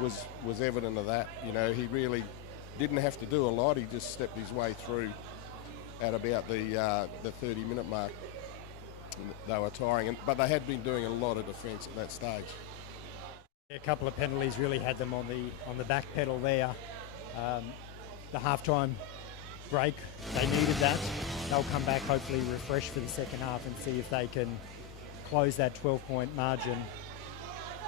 was evident of that. You know, he really didn't have to do a lot. He just stepped his way through at about the 30-minute mark. They were tiring, but they had been doing a lot of defence at that stage. A couple of penalties really had them on the back pedal there. The halftime break, they needed that. They'll come back hopefully refreshed for the second half and see if they can close that 12-point margin.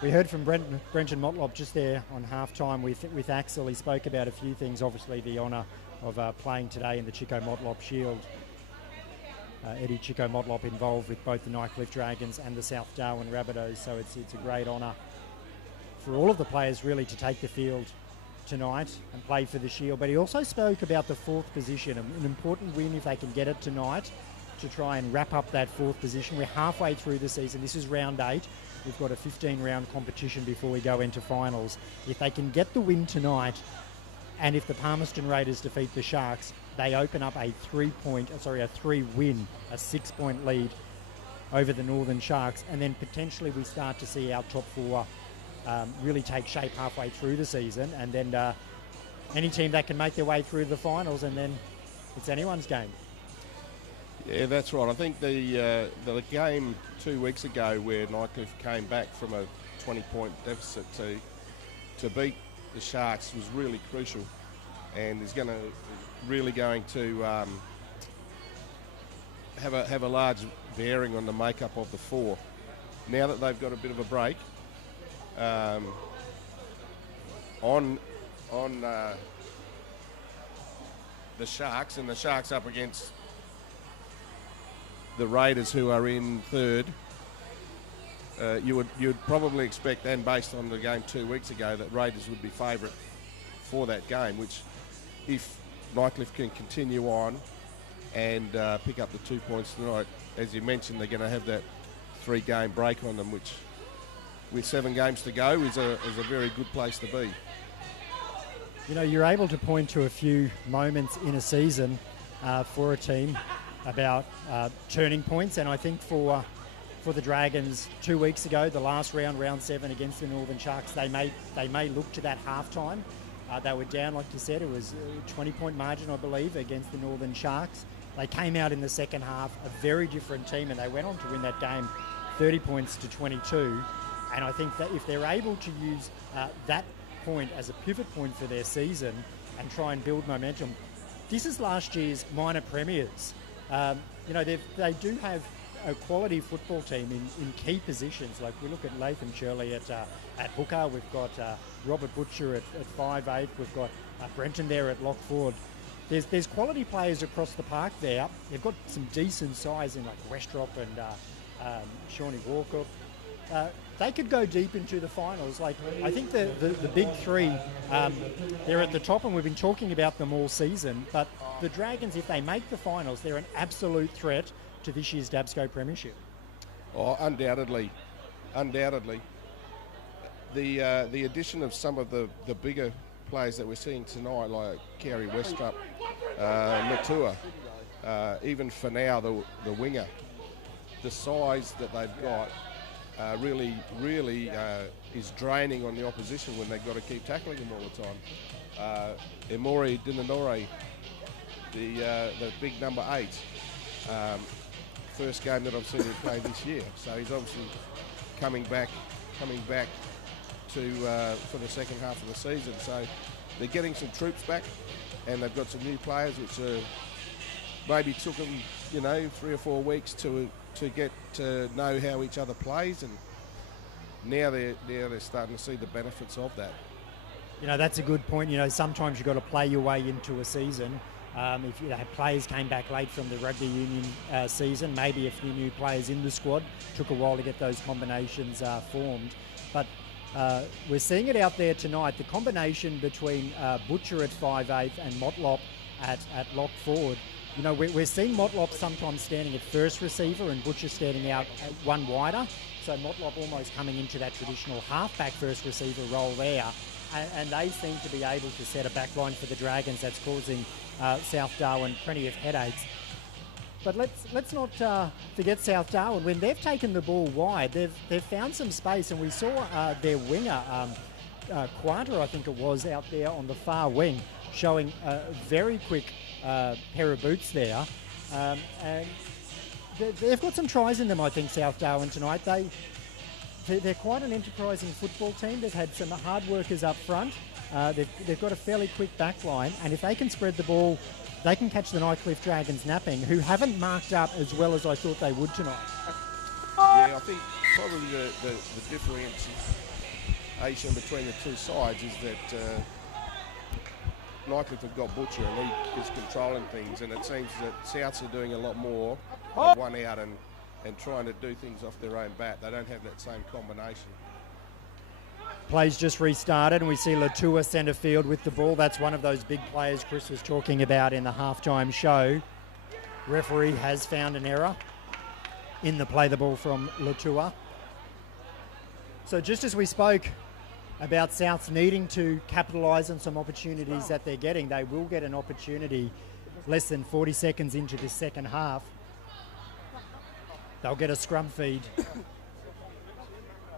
We heard from Brenton Motlop just there on halftime with Axel. He spoke about a few things, obviously the honour of playing today in the Chico Motlop Shield. Eddie Chico Motlop involved with both the Nightcliff Dragons and the South Darwin Rabbitohs, so it's a great honour for all of the players really to take the field tonight and play for the Shield. But he also spoke about the 4th position, an important win if they can get it tonight to try and wrap up that 4th position. We're halfway through the season. This is round 8. We've got a 15-round competition before we go into finals. If they can get the win tonight, and if the Palmerston Raiders defeat the Sharks, they open up a 3-win, a 6-point lead over the Northern Sharks, and then potentially we start to see our top 4 really take shape halfway through the season, and then any team that can make their way through the finals, and then it's anyone's game. Yeah, that's right. I think the game 2 weeks ago where Nightcliff came back from a 20-point deficit to beat the Sharks was really crucial, and is really going to have a large bearing on the makeup of the 4. Now that they've got a bit of a break on the Sharks, and the Sharks up against the Raiders, who are in 3rd, you'd probably expect, and based on the game 2 weeks ago, that Raiders would be favourite for that game, which if Nightcliff can continue on and pick up the 2 points tonight, as you mentioned, they're going to have that 3-game break on them, which with 7 games to go is a very good place to be. You know, you're able to point to a few moments in a season for a team about turning points, and I think for the Dragons 2 weeks ago, the last round 7 against the Northern Sharks, they may look to that halftime. They were down, like you said, it was a 20-point margin, I believe, against the Northern Sharks. They came out in the second half a very different team, and they went on to win that game 30 points to 22. And I think that if they're able to use that point as a pivot point for their season and try and build momentum, this is last year's minor premiers. You know, they do have a quality football team in key positions. Like we look at Latham Shirley at hooker, we've got Robert Butcher at 5'8", we've got Brenton there at lock forward. There's quality players across the park there. They've got some decent size in like Westrop and Shawnee Walker. They could go deep into the finals. Like I think the big 3, they're at the top, and we've been talking about them all season. But the Dragons, if they make the finals, they're an absolute threat to this year's DABSCO Premiership. Oh, undoubtedly. The addition of some of the bigger players that we're seeing tonight, like Kerry Westrop, Natua, even for now the winger, the size that they've got really is draining on the opposition when they've got to keep tackling them all the time. Emori Dinanore, the big number 8, First game that I've seen him play this year. So he's obviously coming back to for the second half of the season. So they're getting some troops back, and they've got some new players, which maybe took them, 3 or 4 weeks to get to know how each other plays, and now they're starting to see the benefits of that. That's a good point. Sometimes you've got to play your way into a season. If players came back late from the rugby union season, maybe a few new players in the squad, took a while to get those combinations formed. But we're seeing it out there tonight. The combination between Butcher at 5'8" and Motlop at lock forward. We're seeing Motlop sometimes standing at first receiver and Butcher standing out one wider. So Motlop almost coming into that traditional halfback first receiver role there. And they seem to be able to set a back line for the Dragons that's causing South Darwin plenty of headaches. But let's not forget South Darwin. When they've taken the ball wide, they've found some space, and we saw their winger, Quanta, I think it was, out there on the far wing, showing a very quick pair of boots there. And they've got some tries in them, I think, South Darwin tonight. They're quite an enterprising football team. They've had some hard workers up front. They've got a fairly quick back line, and if they can spread the ball, they can catch the Nightcliff Dragons napping, who haven't marked up as well as I thought they would tonight. Yeah, I think probably the differentiation between the two sides is that Nightcliff have got Butcher and he is controlling things, and it seems that Souths are doing a lot more of one out and trying to do things off their own bat. They don't have that same combination. Play's just restarted, and we see Latua centre field with the ball. That's one of those big players Chris was talking about in the halftime show. Referee has found an error in the play the ball from Latua. So just as we spoke about Souths needing to capitalise on some opportunities that they're getting, they will get an opportunity less than 40 seconds into the second half. They'll get a scrum feed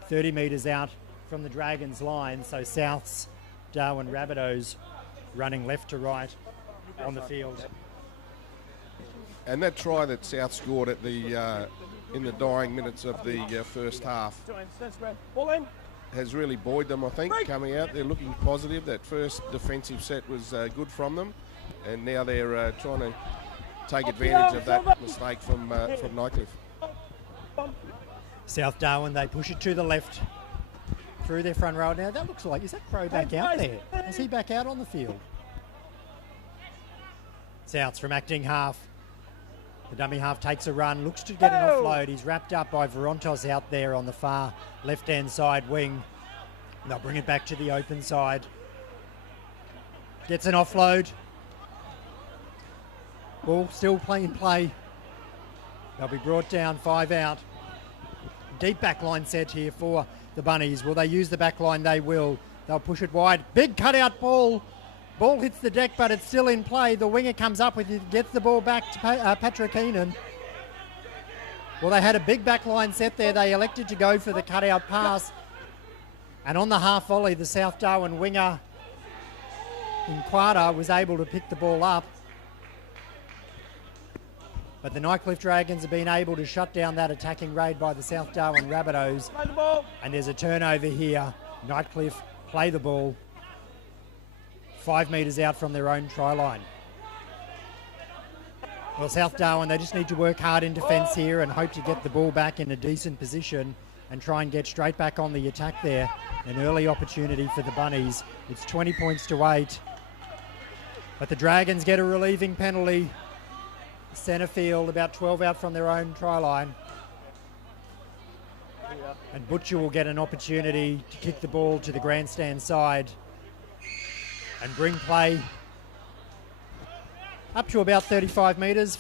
30 metres out from the Dragons line, so South's Darwin Rabbitohs running left to right on the field. And that try that South scored at the in the dying minutes of the first half has really buoyed them, I think, coming out. They're looking positive. That first defensive set was good from them, and now they're trying to take advantage of that mistake from Nightcliff. South Darwin, they push it to the left through their front row. Now that looks like, is that Crow back out there? Is he back out on the field? Souths from acting half. The dummy half takes a run, looks to get an offload. He's wrapped up by Verontos out there on the far left-hand side wing. They'll bring it back to the open side. Gets an offload. Ball still in play. They'll be brought down, 5 out. Deep back line set here for the Bunnies. Will they use the back line? They will. They'll push it wide. Big cutout ball. Ball hits the deck, but it's still in play. The winger comes up with it, gets the ball back to Patrick Keenan. Well, they had a big back line set there. They elected to go for the cutout pass. And on the half volley, the South Darwin winger, Inquada, was able to pick the ball up. But the Nightcliff Dragons have been able to shut down that attacking raid by the South Darwin Rabbitohs. And there's a turnover here. Nightcliff play the ball 5 metres out from their own try line. Well, South Darwin, they just need to work hard in defence here and hope to get the ball back in a decent position and try and get straight back on the attack there. An early opportunity for the Bunnies. It's 20 points to 8. But the Dragons get a relieving penalty. Centre field, about 12 out from their own try line. And Butcher will get an opportunity to kick the ball to the grandstand side and bring play up to about 35 metres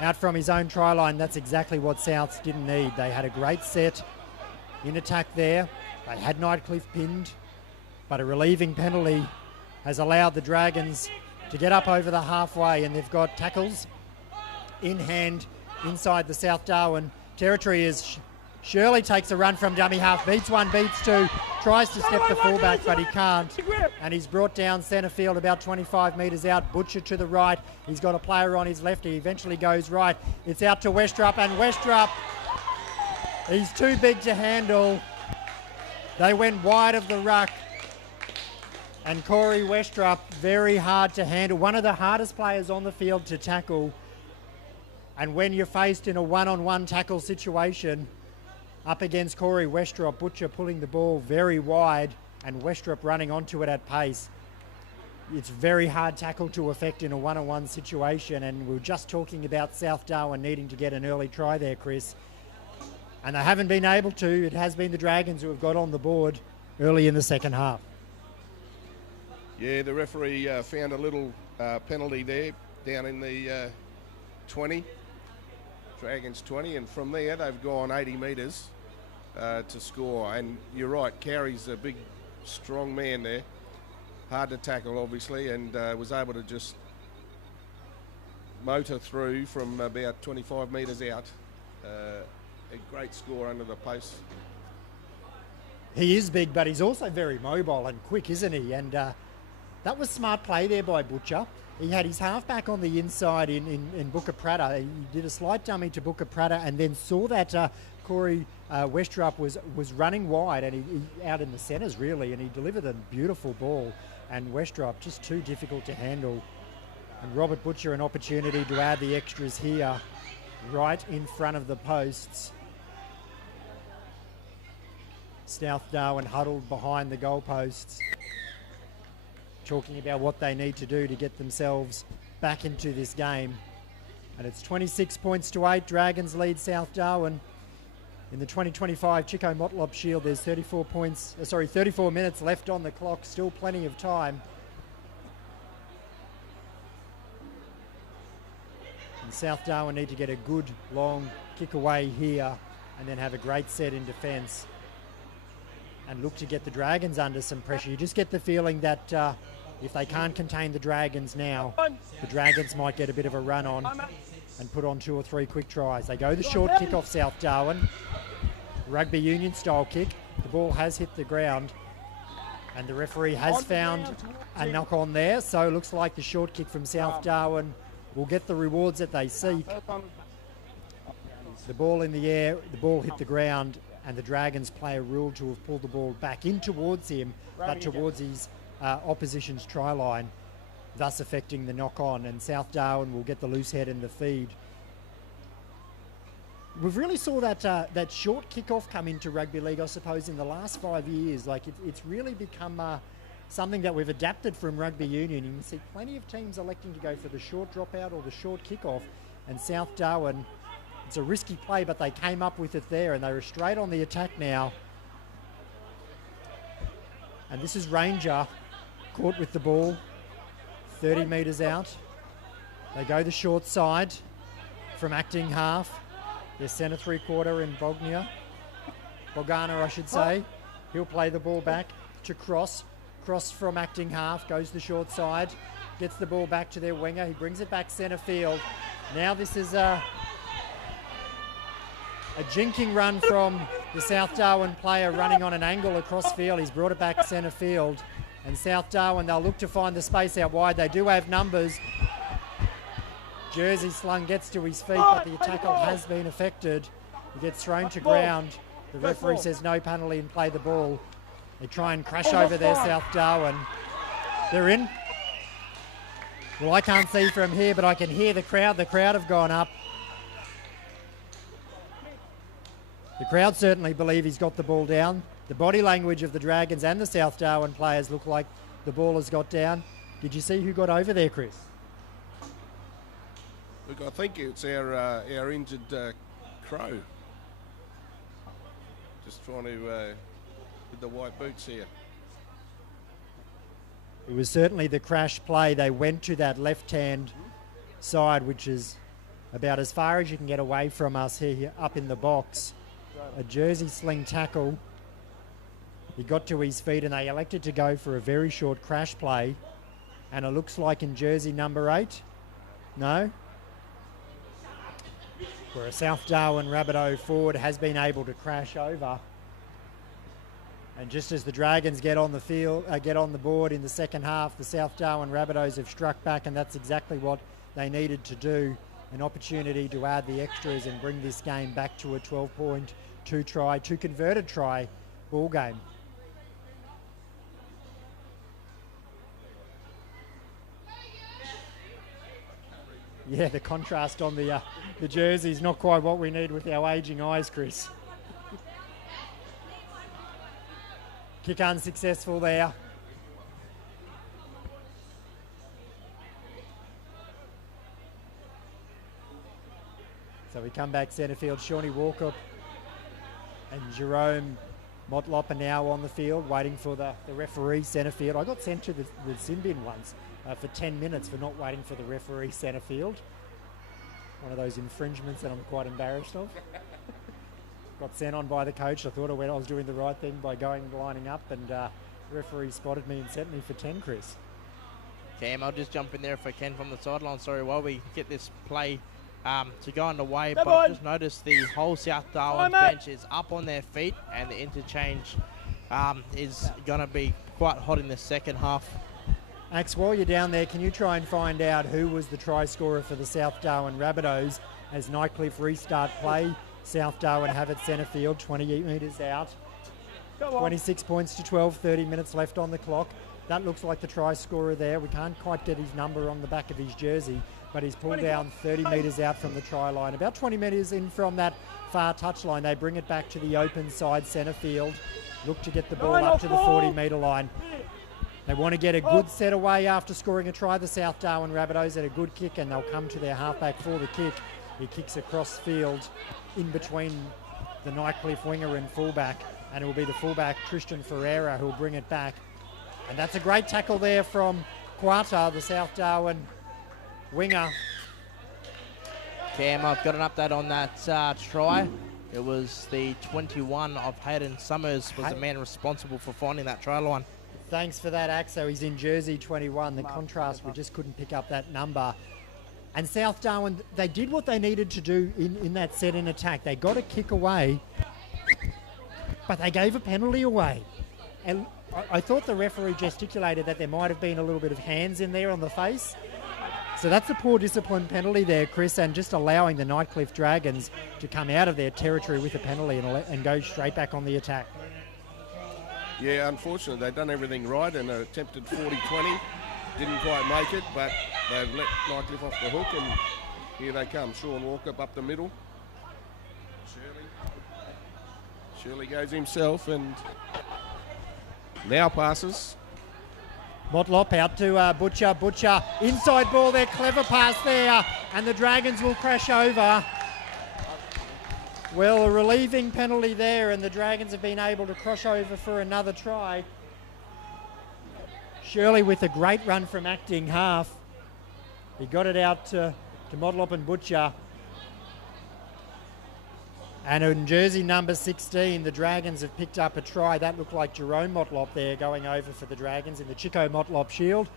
out from his own try line. That's exactly what Souths didn't need. They had a great set in attack there. They had Nightcliff pinned, but a relieving penalty has allowed the Dragons to get up over the halfway, and they've got tackles in hand inside the South Darwin territory as Shirley takes a run from dummy half, beats one, beats two, tries to step the fullback, but he can't. And he's brought down centre field about 25 metres out. Butcher to the right. He's got a player on his left. He eventually goes right. It's out to Westrup, and Westrup, he's too big to handle. They went wide of the ruck. And Corey Westrup, very hard to handle. One of the hardest players on the field to tackle. And when you're faced in a one-on-one tackle situation up against Corey Westrup, Butcher pulling the ball very wide and Westrup running onto it at pace. It's very hard tackle to effect in a one-on-one situation, and we were just talking about South Darwin needing to get an early try there, Chris. And they haven't been able to. It has been the Dragons who have got on the board early in the second half. Yeah, the referee found a little penalty there down in the 20, Dragons 20, and from there they've gone 80 metres to score. And you're right, Carey's a big, strong man there, hard to tackle obviously, and was able to just motor through from about 25 metres out. A great score under the post. He is big, but he's also very mobile and quick, isn't he? And that was smart play there by Butcher. He had his halfback on the inside in Booker Prater. He did a slight dummy to Booker Prater and then saw that Corey Westrup was running wide, and he out in the centres really, and he delivered a beautiful ball. And Westrup just too difficult to handle. And Robert Butcher an opportunity to add the extras here, right in front of the posts. South Darwin huddled behind the goalposts, talking about what they need to do to get themselves back into this game. And it's 26 points to 8. Dragons lead South Darwin. In the 2025 Chico Motlop Shield, there's 34 minutes left on the clock. Still plenty of time. And South Darwin need to get a good long kick away here and then have a great set in defence and look to get the Dragons under some pressure. You just get the feeling that if they can't contain the Dragons now, the Dragons might get a bit of a run on and put on 2 or 3 quick tries. They go the short kick off South Darwin. Rugby union style kick. The ball has hit the ground and the referee has found a knock on there. So it looks like the short kick from South Darwin will get the rewards that they seek. The ball in the air, the ball hit the ground, and the Dragons player ruled to have pulled the ball back in towards him, but towards his opposition's try line, thus affecting the knock-on, and South Darwin will get the loose head in the feed. We've really saw that short kick-off come into rugby league, I suppose, in the last 5 years. Like it's really become something that we've adapted from rugby union. You can see plenty of teams electing to go for the short dropout or the short kick-off, and South Darwin, it's a risky play, but they came up with it there, and they were straight on the attack now. And this is Ranger, caught with the ball, 30 metres out. They go the short side from acting half. Their centre 3/4 in Bogana, I should say. He'll play the ball back to Cross. Cross from acting half, goes the short side, gets the ball back to their winger. He brings it back centre field. Now this is a jinking run from the South Darwin player running on an angle across field. He's brought it back centre field. And South Darwin, they'll look to find the space out wide. They do have numbers. Jersey Slung gets to his feet, but the tackle has been affected. He gets thrown to ground. The referee says no penalty and play the ball. They try and crash over there, South Darwin. They're in. Well, I can't see from here, but I can hear the crowd. The crowd have gone up. The crowd certainly believe he's got the ball down. The body language of the Dragons and the South Darwin players look like the ball has got down. Did you see who got over there, Chris? Look, I think it's our injured Crow. Just trying to with the white boots here. It was certainly the crash play. They went to that left-hand side, which is about as far as you can get away from us here up in the box. A Jersey Sling tackle. He got to his feet and they elected to go for a very short crash play. And it looks like in jersey number 8. No? where a South Darwin Rabbitoh forward has been able to crash over. And just as the Dragons get on the field, get on the board in the second half, the South Darwin Rabbitohs have struck back, and that's exactly what they needed to do. An opportunity to add the extras and bring this game back to a 12-point, two converted try ball game. Yeah, the contrast on the jersey is not quite what we need with our ageing eyes, Chris. Kick unsuccessful there. So we come back centre field. Shawnee Walkup and Jerome Motlop are now on the field waiting for the referee centre field. I got sent to the sin bin once for 10 minutes for not waiting for the referee centre field. One of those infringements that I'm quite embarrassed of. Got sent on by the coach. I thought I was doing the right thing by lining up, and the referee spotted me and sent me for 10, Chris. Cam, I'll just jump in there if I can from the sideline. Sorry, while we get this play to go underway, but I just noticed the whole South Darwin bench is up on their feet, and the interchange is going to be quite hot in the second half. Axe, while you're down there, can you try and find out who was the try scorer for the South Darwin Rabbitohs as Nightcliff restart play? South Darwin have it centre field, 28 metres out. 26 points to 12, 30 minutes left on the clock. That looks like the try scorer there. We can't quite get his number on the back of his jersey, but he's pulled down 30 metres out from the try line. About 20 metres in from that far touch line, they bring it back to the open side centre field. Look to get the ball up to the 40-metre line. They want to get a good set away after scoring a try. The South Darwin Rabbitohs had a good kick, and they'll come to their halfback for the kick. He kicks across field in between the Nightcliff winger and fullback, and it will be the fullback Tristan Ferreira who will bring it back. And that's a great tackle there from Quata, the South Darwin winger. Cam, I've got an update on that try. It was the 21 of Hayden Summers was the man responsible for finding that try line. Thanks for that, Axo. He's in jersey 21. The contrast, we just couldn't pick up that number. And South Darwin, they did what they needed to do in that set-in attack. They got a kick away, but they gave a penalty away. And I thought the referee gesticulated that there might have been a little bit of hands in there on the face. So that's a poor discipline penalty there, Chris, and just allowing the Nightcliff Dragons to come out of their territory with a penalty and go straight back on the attack. Yeah, unfortunately, they've done everything right and attempted 40-20. Didn't quite make it, but they've let Nightcliff off the hook, and here they come. Sean Walkup up the middle. Shirley goes himself and now passes. Motlop out to Butcher. Butcher, inside ball there, clever pass there, and the Dragons will crash over. Well, a relieving penalty there, and the Dragons have been able to cross over for another try. Shirley with a great run from acting half. He got it out to Motlop and Butcher. And in jersey number 16, the Dragons have picked up a try. That looked like Jerome Motlop there going over for the Dragons in the Chico Motlop Shield.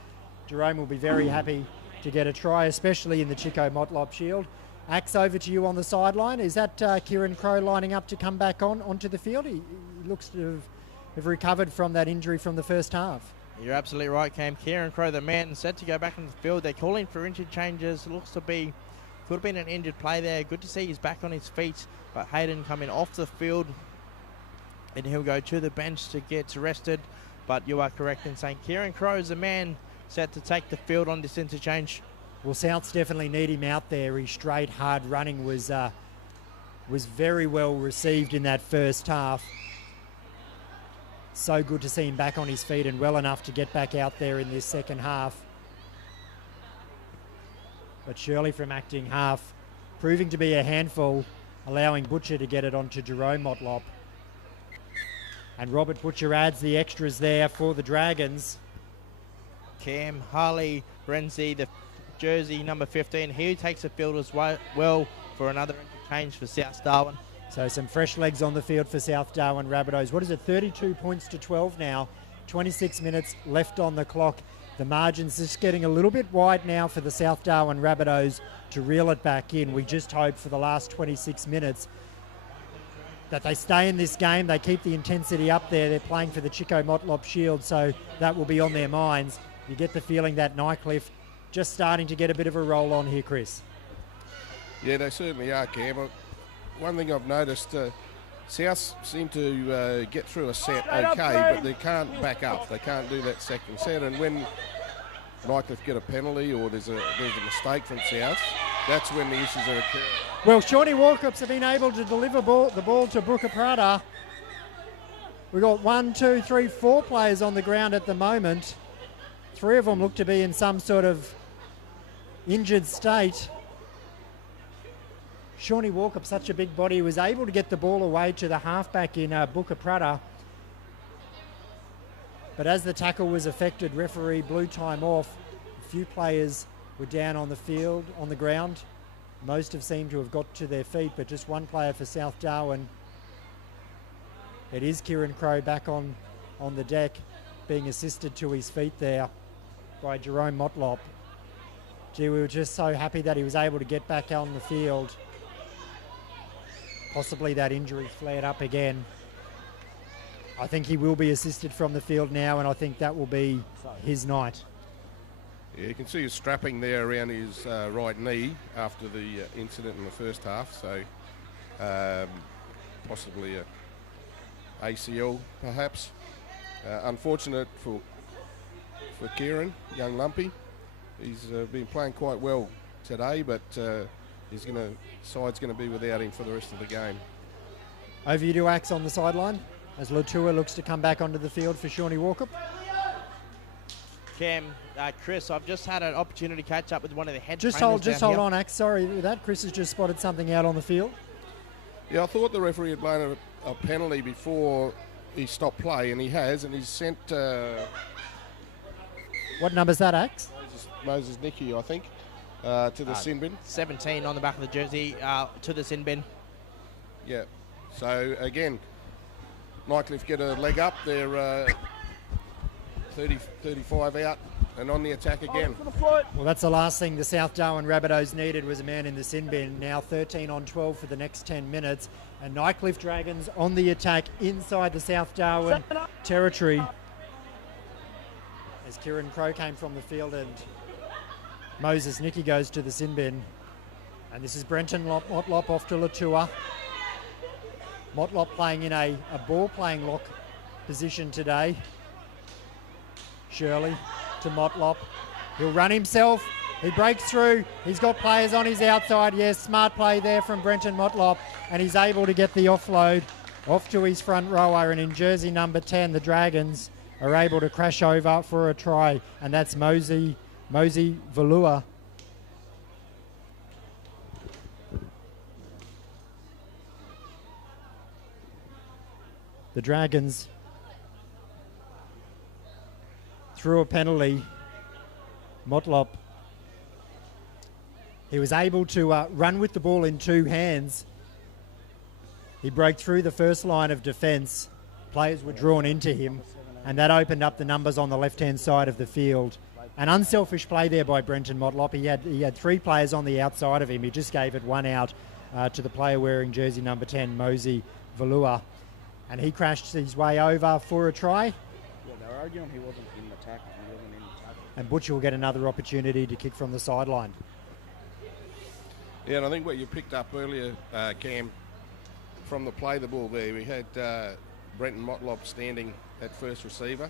Jerome will be very happy to get a try, especially in the Chico Motlop Shield. Axe, over to you on the sideline. Is that Kieran Crowe lining up to come back onto the field? He looks to have recovered from that injury from the first half. You're absolutely right, Cam. Kieran Crowe, the man, set to go back into the field. They're calling for interchanges. Looks to be, could have been an injured play there. Good to see he's back on his feet. But Hayden coming off the field, and he'll go to the bench to get rested. But you are correct in saying Kieran Crowe is the man set to take the field on this interchange. Well, Souths definitely need him out there. His straight, hard running was very well received in that first half. So good to see him back on his feet and well enough to get back out there in this second half. But Shirley from acting half, proving to be a handful, allowing Butcher to get it onto Jerome Motlop. And Robert Butcher adds the extras there for the Dragons. Cam, Harley, Renzi, the jersey number 15, he takes the field as well for another interchange for South Darwin. So some fresh legs on the field for South Darwin Rabbitohs. What is it, 32 points to 12 now, 26 minutes left on the clock. The margin's just getting a little bit wide now for the South Darwin Rabbitohs to reel it back in. We just hope for the last 26 minutes that they stay in this game. They keep the intensity up there. They're playing for the Chico Motlop Shield, so that will be on their minds. You get the feeling that Nightcliff just starting to get a bit of a roll on here, Chris. Yeah, they certainly are, Cam. One thing I've noticed, South seem to get through a set okay, but they can't back up. They can't do that second set. And when Nightcliff get a penalty or there's a mistake from South, that's when the issues are occurring. Well, Shawnee Walkups have been able to deliver the ball to Booker Prada. We've got 1, 2, 3, 4 players on the ground at the moment. 3 of them look to be in some sort of injured state. Shawnee Walkup, such a big body, was able to get the ball away to the halfback in Booker Prada. But as the tackle was affected, referee blew time off. A few players were down on the field, on the ground. Most have seemed to have got to their feet, but just one player for South Darwin. It is Kieran Crowe back on the deck, being assisted to his feet there by Jerome Motlop. Gee, we were just so happy that he was able to get back on the field. Possibly that injury flared up again. I think he will be assisted from the field now, and I think that will be his night. Yeah, you can see his strapping there around his right knee after the incident in the first half, so possibly a ACL perhaps. Unfortunate for Kieran, young Lumpy. He's been playing quite well today, but side's going to be without him for the rest of the game. Over you to Axe on the sideline as Latua looks to come back onto the field for Shawnee Walkup. Cam, Chris, I've just had an opportunity to catch up with one of the head Just trainers hold down on, Axe. Sorry with that. Chris has just spotted something out on the field. Yeah, I thought the referee had blown a penalty before he stopped play, and he has, and he's sent What number's that, Axe? Moses Nicky, I think, to the sin bin. 17 on the back of the jersey to the sin bin. Yeah. So again, Nightcliff get a leg up. They're 35 out and on the attack again. Well, that's the last thing the South Darwin Rabbitohs needed, was a man in the sin bin. Now 13 on 12 for the next 10 minutes. And Nightcliff Dragons on the attack inside the South Darwin territory. As Kieran Crowe came from the field and Moses Nicky goes to the sin bin. And this is Brenton Motlop off to Latua. Motlop playing in a ball-playing lock position today. Shirley to Motlop. He'll run himself. He breaks through. He's got players on his outside. Yes, smart play there from Brenton Motlop. And he's able to get the offload off to his front rower. And in jersey number 10, the Dragons are able to crash over for a try. And that's Mosey Valua. The Dragons threw a penalty. Motlop, he was able to run with the ball in 2 hands. He broke through the first line of defence. Players were drawn into him, and that opened up the numbers on the left-hand side of the field. An unselfish play there by Brenton Motlop. He had 3 players on the outside of him. He just gave it one out to the player wearing jersey number 10, Mosey Valua. And he crashed his way over for a try. Yeah, they were arguing he wasn't in the tackle. He wasn't in the tackle. And Butcher will get another opportunity to kick from the sideline. Yeah, and I think what you picked up earlier, Cam, from the play the ball there, we had Brenton Motlop standing at first receiver.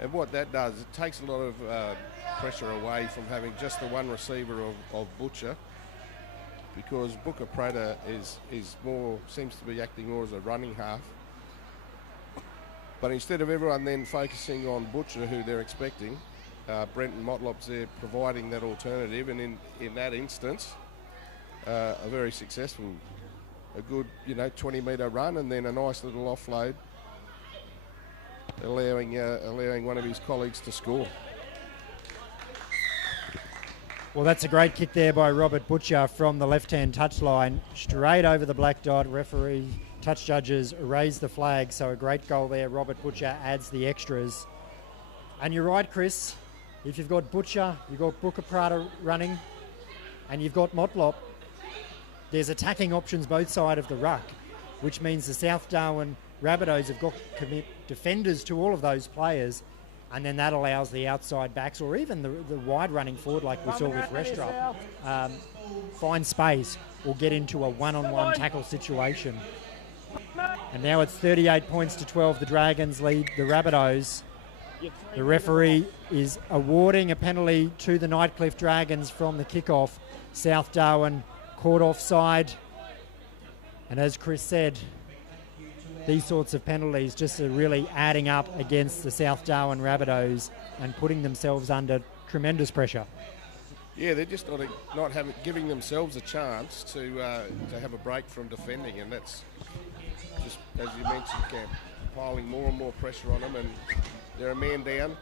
And what that does, it takes a lot of pressure away from having just the one receiver of Butcher, because Booker Prater seems to be acting more as a running half. But instead of everyone then focusing on Butcher, who they're expecting, Brenton Motlop's there providing that alternative, and in that instance, a very successful, a good 20-metre run, and then a nice little offload, allowing one of his colleagues to score. Well, that's a great kick there by Robert Butcher from the left-hand touchline, straight over the black dot. Referee, touch judges raise the flag, so a great goal there. Robert Butcher adds the extras. And you're right, Chris, if you've got Butcher, you've got Booker Prada running, and you've got Motlop, there's attacking options both sides of the ruck, which means the South Darwin Rabbitohs have got to commit defenders to all of those players, and then that allows the outside backs or even the wide running forward, like we saw with Restrup, find space or get into a one-on-one tackle situation. And now it's 38 points to 12. The Dragons lead the Rabbitohs. The referee is awarding a penalty to the Nightcliff Dragons from the kickoff. South Darwin caught offside. And as Chris said, these sorts of penalties just are really adding up against the South Darwin Rabbitohs and putting themselves under tremendous pressure. Yeah, they're just not giving themselves a chance to have a break from defending, and that's just, as you mentioned, Cam, piling more and more pressure on them, and they're a man down.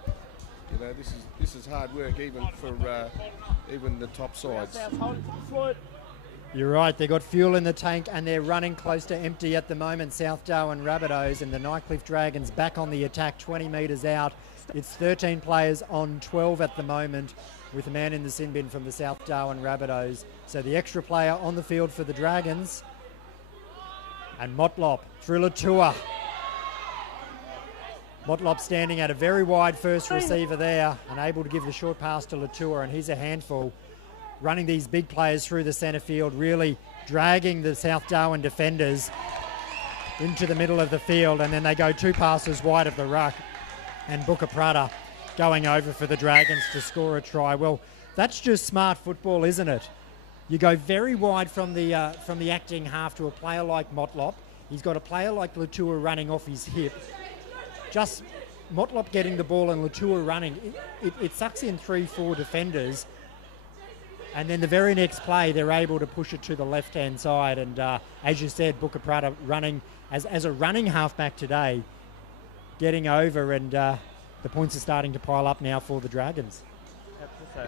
You know, this is hard work even for even the top sides. You're right, they've got fuel in the tank and they're running close to empty at the moment. South Darwin Rabbitohs and the Nightcliff Dragons back on the attack 20 metres out. It's 13 players on 12 at the moment with a man in the sin bin from the South Darwin Rabbitohs. So the extra player on the field for the Dragons. And Motlop through Latua. Motlop standing at a very wide first receiver there and able to give the short pass to Latua, and he's a handful. Running these big players through the centre field, really dragging the South Darwin defenders into the middle of the field, and then they go 2 passes wide of the ruck, and Booker Prada going over for the Dragons to score a try. Well, that's just smart football, isn't it? You go very wide from the acting half to a player like Motlop. He's got a player like Latua running off his hip. Just Motlop getting the ball and Latua running, it sucks in 3-4 defenders. And then the very next play, they're able to push it to the left-hand side. And as you said, Booker Prada running as a running halfback today, getting over, and the points are starting to pile up now for the Dragons.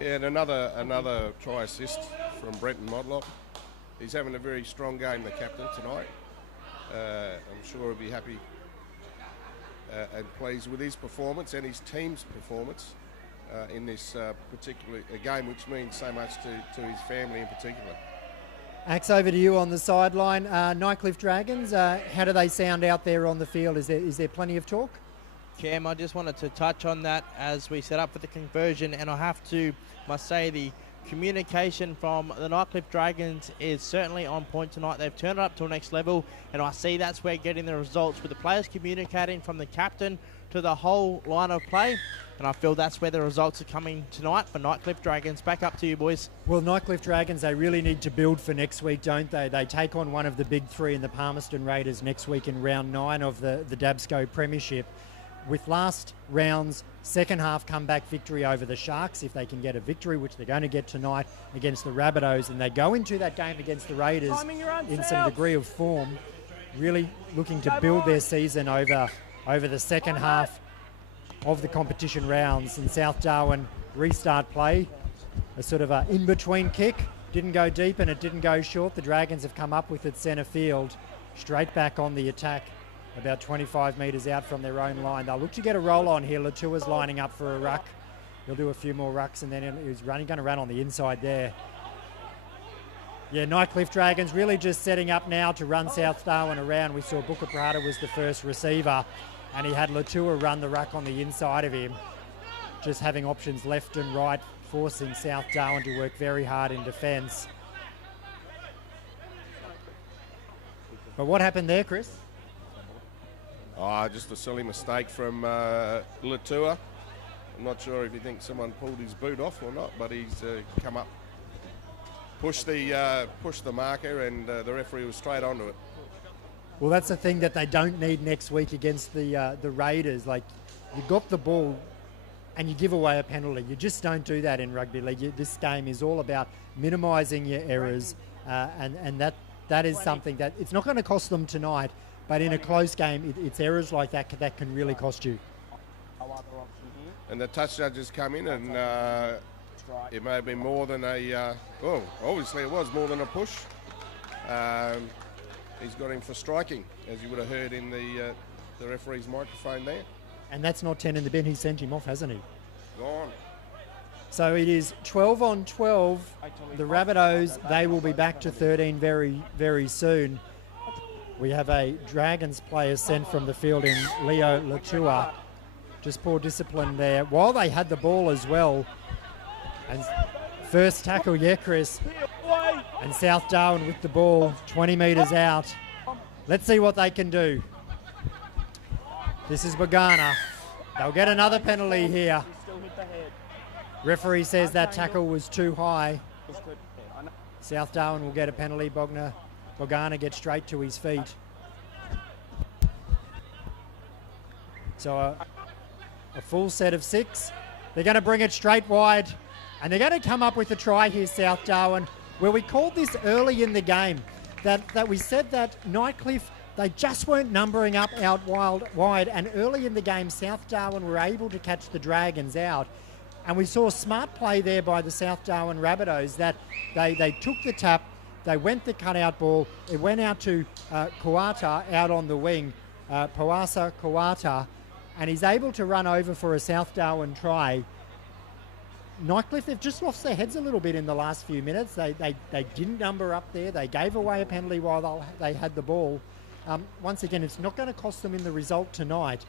Yeah, and another try assist from Brenton Motlop. He's having a very strong game, the captain, tonight. I'm sure he'll be happy and pleased with his performance and his team's performance in this particular game, which means so much to his family in particular. Axe, over to you on the sideline. Nightcliff Dragons, how do they sound out there on the field? Is there plenty of talk? Cam, I just wanted to touch on that as we set up for the conversion, and I must say the communication from the Nightcliff Dragons is certainly on point tonight. They've turned it up to a next level, and I see that's where getting the results, with the players communicating from the captain to the whole line of play, and I feel that's where the results are coming tonight for Nightcliff Dragons. Back up to you, boys. Well, Nightcliff Dragons, they really need to build for next week, don't they? They take on one of the big three in the Palmerston Raiders next week in round 9 of the DABSCO Premiership. With last round's second half comeback victory over the Sharks, if they can get a victory, which they're going to get tonight against the Rabbitohs, and they go into that game against the Raiders in some degree of form, really looking to build their season over the second half of the competition rounds. And South Darwin restart play, a sort of a in-between kick, didn't go deep and it didn't go short. The Dragons have come up with it centre field, straight back on the attack, about 25 metres out from their own line. They'll look to get a roll on here. Latua's lining up for a ruck. He'll do a few more rucks, and then he's going to run on the inside there. Yeah, Nightcliff Dragons really just setting up now to run South Darwin around. We saw Booker Prada was the first receiver, and he had Latua run the ruck on the inside of him, just having options left and right, forcing South Darwin to work very hard in defence. But what happened there, Chris? Just a silly mistake from Latua. I'm not sure if you think someone pulled his boot off or not, but he's come up, pushed the marker, and the referee was straight onto it. Well, that's the thing that they don't need next week against the Raiders. Like, you got the ball and you give away a penalty. You just don't do that in rugby league. This game is all about minimising your errors, and that is something that it's not going to cost them tonight. But in a close game, it's errors like that can really cost you. And the touch judges come in, and it may have been more than obviously it was more than a push. He's got him for striking, as you would have heard in the referee's microphone there. And that's not 10 in the bin. He sent him off, hasn't he? Gone. So it is 12 on 12. The Rabbitohs, they will be back to 13 very, very soon. We have a Dragons player sent from the field in Leo Latua. Just poor discipline there. While they had the ball as well. And first tackle, yeah, Chris. And South Darwin with the ball, 20 metres out. Let's see what they can do. This is Bagana. They'll get another penalty here. Referee says that tackle was too high. South Darwin will get a penalty. Bagana gets straight to his feet. So a full set of 6. They're going to bring it straight wide. And they're going to come up with a try here, South Darwin, where we called this early in the game. That we said that Nightcliff, they just weren't numbering up out wide. And early in the game, South Darwin were able to catch the Dragons out. And we saw smart play there by the South Darwin Rabbitohs that they took the tap, they went the cutout ball, it went out to Kawata out on the wing, Pawasa Kawata, and he's able to run over for a South Darwin try. Nightcliff, they've just lost their heads a little bit in the last few minutes. They didn't number up there. They gave away a penalty while they had the ball. Once again, it's not going to cost them in the result tonight,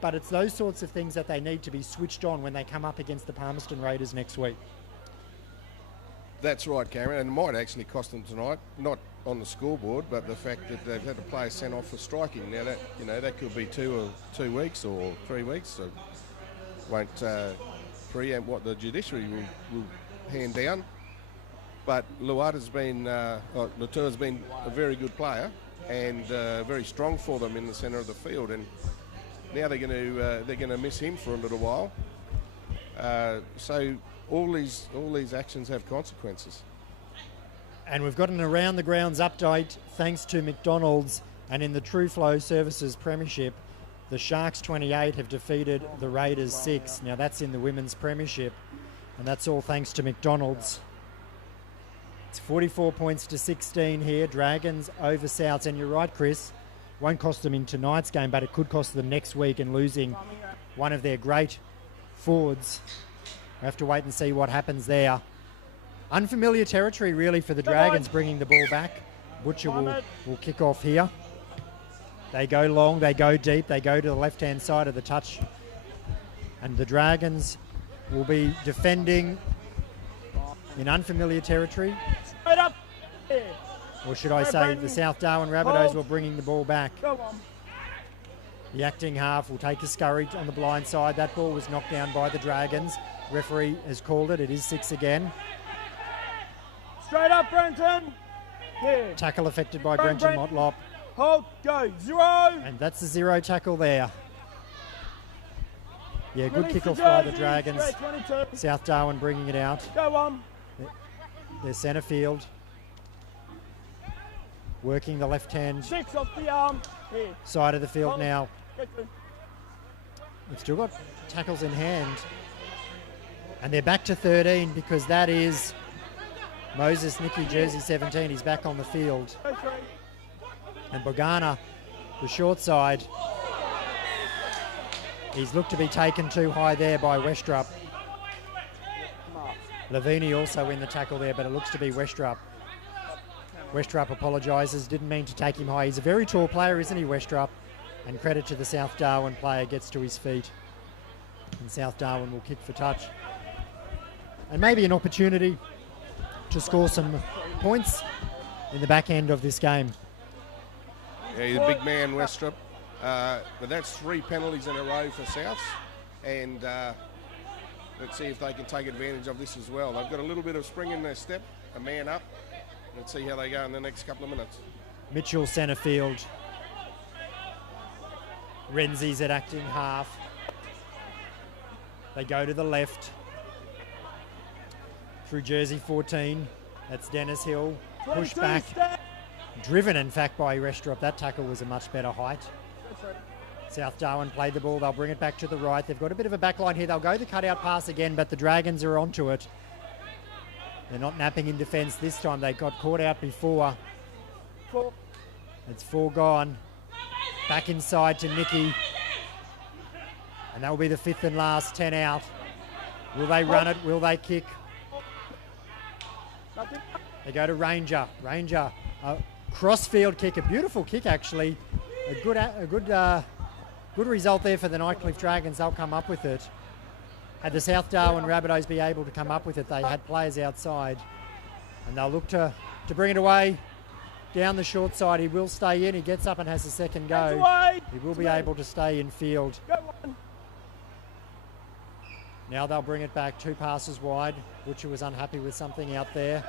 but it's those sorts of things that they need to be switched on when they come up against the Palmerston Raiders next week. That's right, Cameron, and it might actually cost them tonight, not on the scoreboard, but the fact that they've had a player sent off for striking. Now that could be 2 weeks or 3 weeks. So won't preempt what the judiciary will hand down. But Latua's been a very good player and very strong for them in the centre of the field, and now they're going to miss him for a little while. So all these actions have consequences. And we've got an Around the Grounds update thanks to McDonald's, and in the True Flow Services Premiership, the Sharks 28 have defeated the Raiders 6. Now that's in the Women's Premiership, and that's all thanks to McDonald's. It's 44 points to 16 here. Dragons over Souths, and you're right, Chris. Won't cost them in tonight's game, but it could cost them next week in losing one of their great forwards. We have to wait and see what happens there. Unfamiliar territory, really, for the Dragons bringing the ball back. Butcher will kick off here. They go long, they go deep, they go to the left-hand side of the touch. And the Dragons will be defending in unfamiliar territory. Or should I say the South Darwin Rabbitohs were bringing the ball back. The acting half will take a scurry on the blind side. That ball was knocked down by the Dragons. Referee has called it. It is 6 again. Straight up, Brenton. Yeah. Tackle affected by Brenton Motlop. Hold, go, 0. And that's the 0 tackle there. Yeah, good kick-off by the Dragons. South Darwin bringing it out. Go on. Their centre field. Working the left-hand 6 off the arm. side of the field now. We've still got tackles in hand. And they're back to 13 because that is Moses Nicky, jersey 17. He's back on the field. And Bogana, the short side. He's looked to be taken too high there by Westrup. Lavini also in the tackle there, but it looks to be Westrup. Westrup apologises, didn't mean to take him high. He's a very tall player, isn't he, Westrup? And credit to the South Darwin player, gets to his feet. And South Darwin will kick for touch. And maybe an opportunity to score some points in the back end of this game. Yeah, he's a big man, Westrup. But that's 3 penalties in a row for Souths. And let's see if they can take advantage of this as well. They've got a little bit of spring in their step, a man up. Let's see how they go in the next couple of minutes. Mitchell centre field. Renzi's at acting half. They go to the left. Through jersey 14. That's Dennis Hill. Pushed back. Driven, in fact, by Westrup. That tackle was a much better height. South Darwin played the ball. They'll bring it back to the right. They've got a bit of a back line here. They'll go the cutout pass again, but the Dragons are onto it. They're not napping in defence this time. They got caught out before. It's 4 gone. Back inside to Nicky. And that will be the 5th and last 10 out. Will they run it? Will they kick? Nothing. They go to Ranger. Ranger, crossfield kick, a beautiful kick actually. A good result there for the Nightcliff Dragons. They'll come up with it. Had the South Darwin Rabbitohs be able to come up with it, they had players outside, and they'll look to bring it away down the short side. He will stay in. He gets up and has a second go. He will be able to stay in field. Go on. Now they'll bring it back 2 passes wide. Butcher was unhappy with something out there.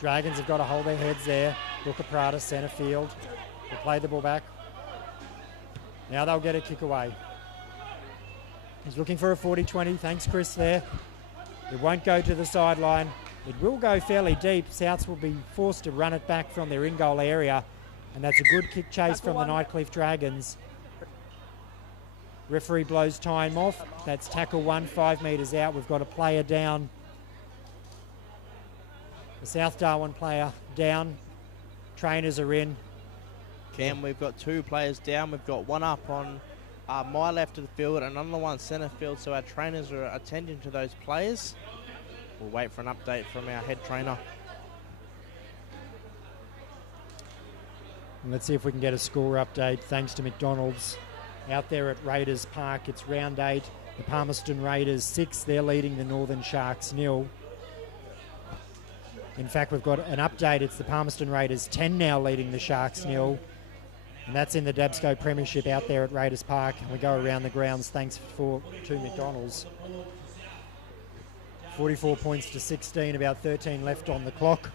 Dragons have got to hold their heads there. Booker Prada, centre field. Will play the ball back. Now they'll get a kick away. He's looking for a 40-20. Thanks, Chris, there. It won't go to the sideline. It will go fairly deep. Souths will be forced to run it back from their in-goal area. And that's a good kick chase from the Nightcliff Dragons. Referee blows time off. That's tackle 1, 5 metres out. We've got a player down. The South Darwin player down. Trainers are in. Cam, we've got 2 players down. We've got one up on my left of the field and another one centre field, so our trainers are attending to those players. We'll wait for an update from our head trainer. And let's see if we can get a score update thanks to McDonald's. Out there at Raiders Park, it's round 8. The Palmerston Raiders 6. They're leading the Northern Sharks 0. In fact, we've got an update. It's the Palmerston Raiders 10 now leading the Sharks 0. And that's in the DABSCO Premiership out there at Raiders Park. And we go around the grounds thanks to McDonald's. 44 points to 16, about 13 left on the clock.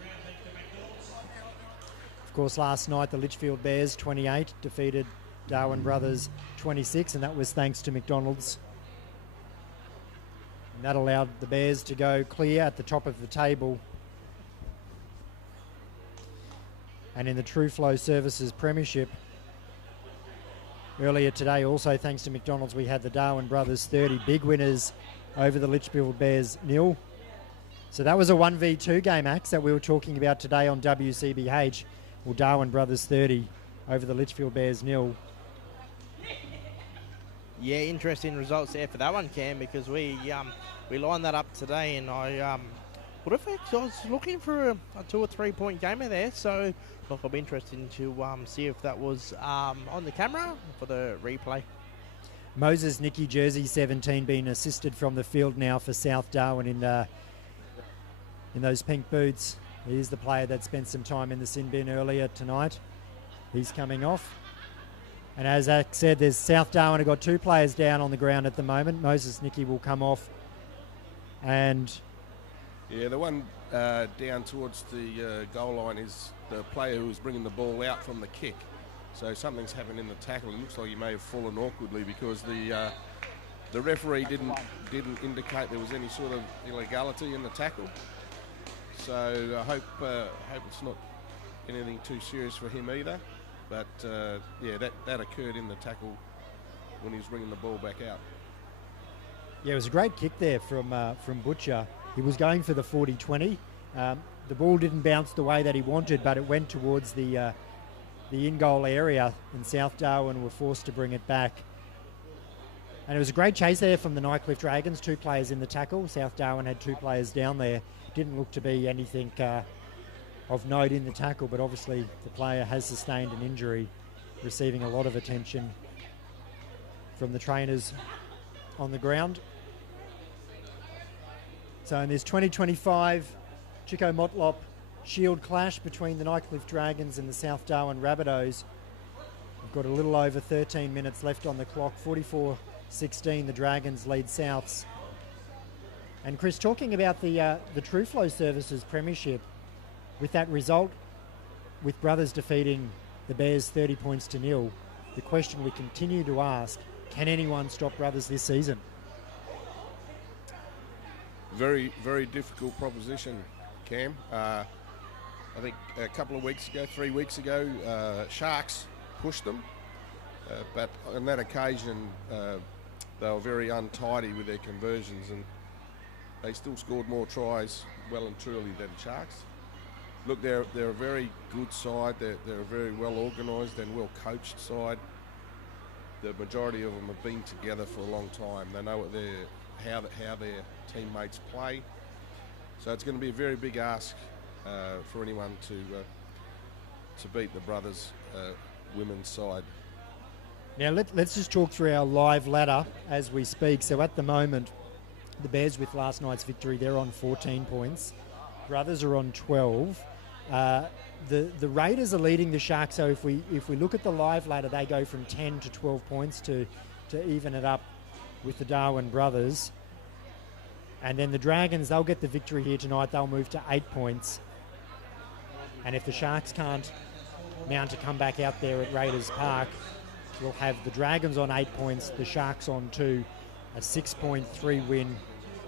Of course, last night the Litchfield Bears 28 defeated Darwin Brothers 26, and that was thanks to McDonald's. And that allowed the Bears to go clear at the top of the table. And in the True Flow Services Premiership, earlier today, also thanks to McDonald's, we had the Darwin Brothers 30 big winners over the Litchfield Bears 0. So that was a 1v2 game, Axe, that we were talking about today on WCBH. Well, Darwin Brothers 30 over the Litchfield Bears 0. Yeah, interesting results there for that one, Cam, because we lined that up today, and I was looking for a 2 or 3 point gamer there, so look, it'll be interesting to see if that was on the camera for the replay. Moses Nicky, jersey 17, being assisted from the field now for South Darwin in those pink boots. He's the player that spent some time in the sin bin earlier tonight. He's coming off. And as Zach said, there's South Darwin have got 2 players down on the ground at the moment. Moses Nicky will come off. And yeah, the one down towards the goal line is the player who was bringing the ball out from the kick. So something's happened in the tackle. It looks like he may have fallen awkwardly because the referee didn't indicate there was any sort of illegality in the tackle. So I hope it's not anything too serious for him either. But yeah, that occurred in the tackle when he was bringing the ball back out. yeah, it was a great kick there from Butcher. He was going for the 40-20. The ball didn't bounce the way that he wanted, but it went towards the in-goal area, and South Darwin were forced to bring it back. And it was a great chase there from the Nightcliff Dragons, 2 players in the tackle. South Darwin had 2 players down there. Didn't look to be anything of note in the tackle, but obviously the player has sustained an injury, receiving a lot of attention from the trainers on the ground. So in this 2025 Chico Motlop Shield clash between the Nightcliff Dragons and the South Darwin Rabbitohs, we've got a little over 13 minutes left on the clock. 44-16, the Dragons lead Souths. And Chris, talking about the True Flow Services Premiership, with that result, with Brothers defeating the Bears 30 points to 0, the question we continue to ask, can anyone stop Brothers this season? Very, very difficult proposition, Cam. I think a couple of weeks ago, 3 weeks ago, Sharks pushed them, but on that occasion they were very untidy with their conversions, and they still scored more tries well and truly than Sharks. Look, they're a very good side. They're a very well organised and well coached side. The majority of them have been together for a long time. They know what they're how their teammates play. So it's going to be a very big ask for anyone to beat the Brothers women's side. Now let's just talk through our live ladder as we speak. So at the moment, the Bears with last night's victory, they're on 14 points. Brothers are on 12. The Raiders are leading the Sharks. So if we look at the live ladder, they go from 10 to 12 points to even it up with the Darwin Brothers. And then the Dragons, they'll get the victory here tonight. They'll move to 8 points. And if the Sharks can't mount a comeback out there at Raiders Park, we'll have the Dragons on 8 points, the Sharks on 2, a 6.3 win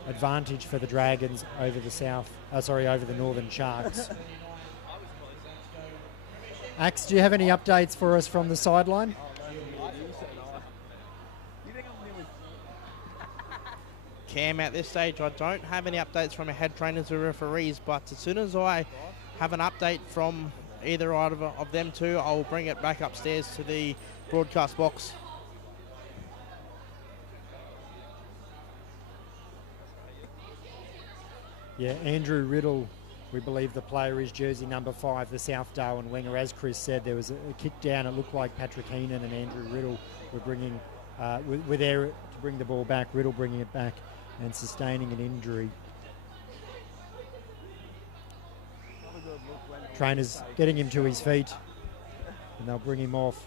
advantage for the Dragons over the Northern Sharks. Axe, do you have any updates for us from the sideline? Cam, at this stage, I don't have any updates from our head trainers or referees, but as soon as I have an update from either of them two, I'll bring it back upstairs to the broadcast box. Yeah, Andrew Riddle, we believe the player is jersey number 5, the South Darwin winger. As Chris said, there was a kick down. It looked like Patrick Heenan and Andrew Riddle were there to bring the ball back. Riddle bringing it back and sustaining an injury. Trainers getting him to his feet and they'll bring him off.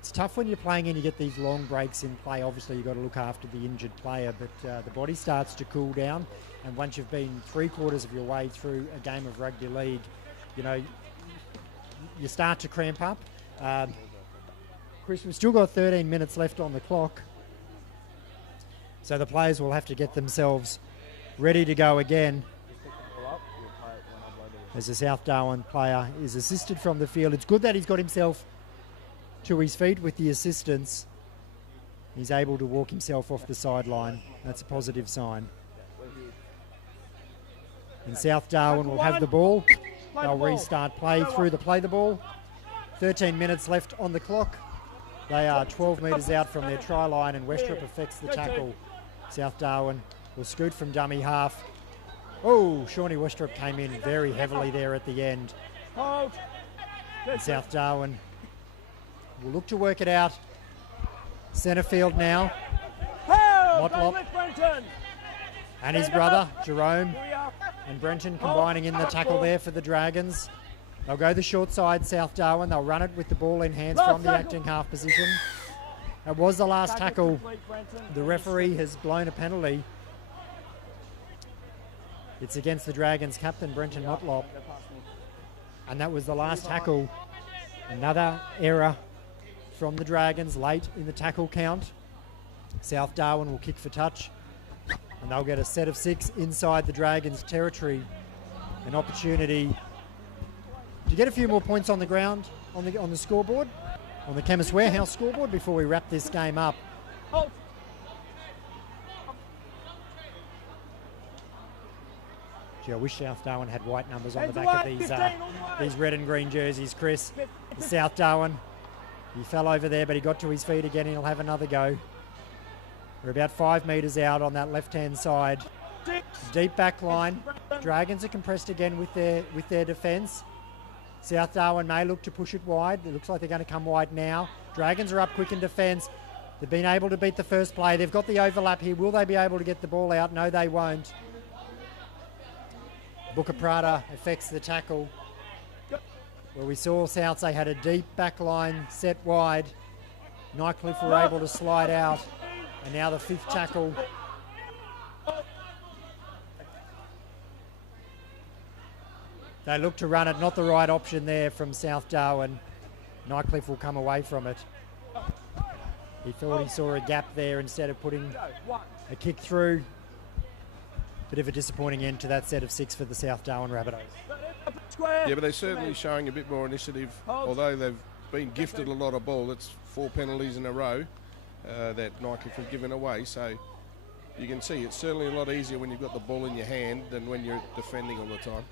It's tough when you're playing and you get these long breaks in play. Obviously you've got to look after the injured player, but the body starts to cool down, and once you've been 3/4 of your way through a game of rugby league, you know, you start to cramp up. Chris, we've still got 13 minutes left on the clock, so the players will have to get themselves ready to go again. As the South Darwin player is assisted from the field. It's good that he's got himself to his feet with the assistance. He's able to walk himself off the sideline. That's a positive sign. And South Darwin will have the ball. They'll restart play through the play the ball. 13 minutes left on the clock. They are 12 metres out from their try line, and Westrup affects the tackle. South Darwin will scoot from dummy half. Oh, Shawnee Westrup came in very heavily there at the end. And South Darwin will look to work it out. Centre field now. Motlop and his brother, Jerome, and Brenton combining in the tackle there for the Dragons. They'll go the short side, South Darwin. They'll run it with the ball in hands from the acting half position. That was the last tackle. The referee has blown a penalty. It's against the Dragons captain, Brenton Motlop. And that was the last tackle. Another error from the Dragons late in the tackle count. South Darwin will kick for touch, and they'll get a set of 6 inside the Dragons territory. An opportunity to get a few more points on the ground, on the scoreboard, on the Chemist Warehouse scoreboard before we wrap this game up. Gee, I wish South Darwin had white numbers on the back of these red and green jerseys, Chris. The South Darwin, he fell over there, but he got to his feet again. He'll have another go. We're about 5 metres out on that left-hand side. Deep back line. Dragons are compressed again with their defence. South Darwin may look to push it wide. It looks like they're going to come wide now. Dragons are up quick in defence. They've been able to beat the first play. They've got the overlap here. Will they be able to get the ball out? No, they won't. Booker Prada affects the tackle. Where we saw South they had a deep back line set wide. Nightcliff were able to slide out. And now the 5th tackle. They look to run it, not the right option there from South Darwin. Nightcliff will come away from it. He thought he saw a gap there instead of putting a kick through. Bit of a disappointing end to that set of 6 for the South Darwin Rabbitohs. Yeah, but they're certainly showing a bit more initiative, although they've been gifted a lot of ball. That's 4 penalties in a row that Nightcliff have given away. So you can see it's certainly a lot easier when you've got the ball in your hand than when you're defending all the time.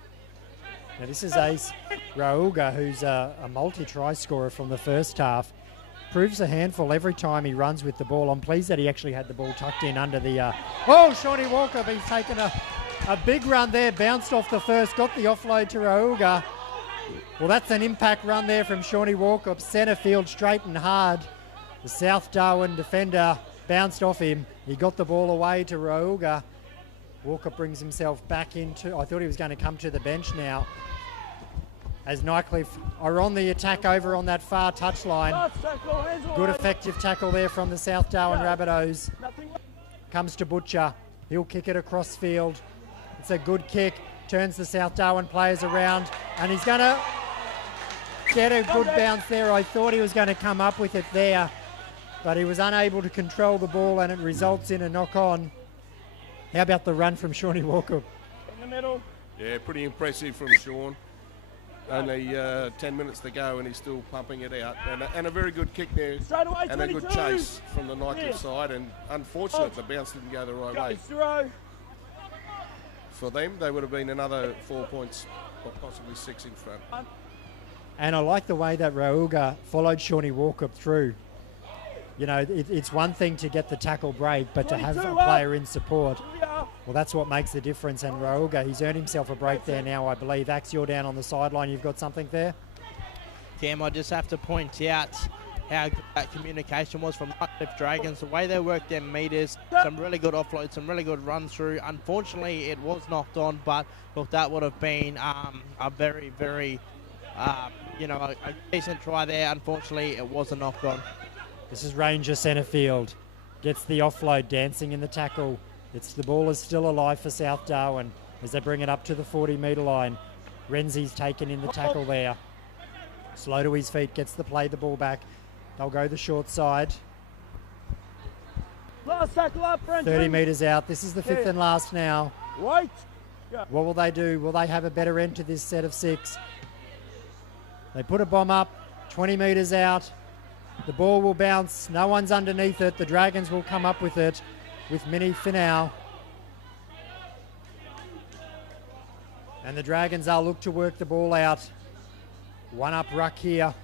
Now this is Ace Rauga, who's a multi-try scorer from the first half. Proves a handful every time he runs with the ball. I'm pleased that he actually had the ball tucked in under the... Oh, Shawnee Walker, he's taken a big run there, bounced off the first, got the offload to Rauga. Well, that's an impact run there from Shawnee Walker, centre field straight and hard. The South Darwin defender bounced off him. He got the ball away to Rauga. Walker brings himself back into... I thought he was going to come to the bench now. As Nightcliff are on the attack over on that far touchline. Good effective tackle there from the South Darwin Rabbitohs. Comes to Butcher. He'll kick it across field. It's a good kick. Turns the South Darwin players around. And he's going to get a good bounce there. I thought he was going to come up with it there. But he was unable to control the ball and it results in a knock-on. How about the run from Shawnee Walker? In the middle. Yeah, pretty impressive from Sean. Only 10 minutes to go and he's still pumping it out. And a very good kick there. Straight away, and 22. A good chase from the Nightcliff side. And unfortunate the bounce didn't go the right way. For them, they would have been another 4 points, or possibly 6 in front. And I like the way that Rauga followed Shawnee Walker through. You know, it's one thing to get the tackle break, but to have a player in support, well, that's what makes the difference. And Rauga, he's earned himself a break there now, I believe. Axe, you're down on the sideline. You've got something there? Cam, I just have to point out how good that communication was from Nightcliff Dragons. The way they worked their meters, some really good offloads, some really good runs through. Unfortunately, it was knocked on, but look, that would have been a very, very, a decent try there. Unfortunately, it was a knocked on. This is Ranger centre field. Gets the offload, dancing in the tackle. The ball is still alive for South Darwin as they bring it up to the 40-metre line. Renzi's taken in the tackle there. Slow to his feet, gets the ball back. They'll go the short side. Last tackle up, Brenton. 30 metres out. This is the fifth and last now. Wait. What will they do? Will they have a better end to this set of 6? They put a bomb up, 20 metres out. The ball will bounce. No one's underneath it. The Dragons will come up with it with Mini Finau. And the Dragons will look to work the ball out. One up ruck here.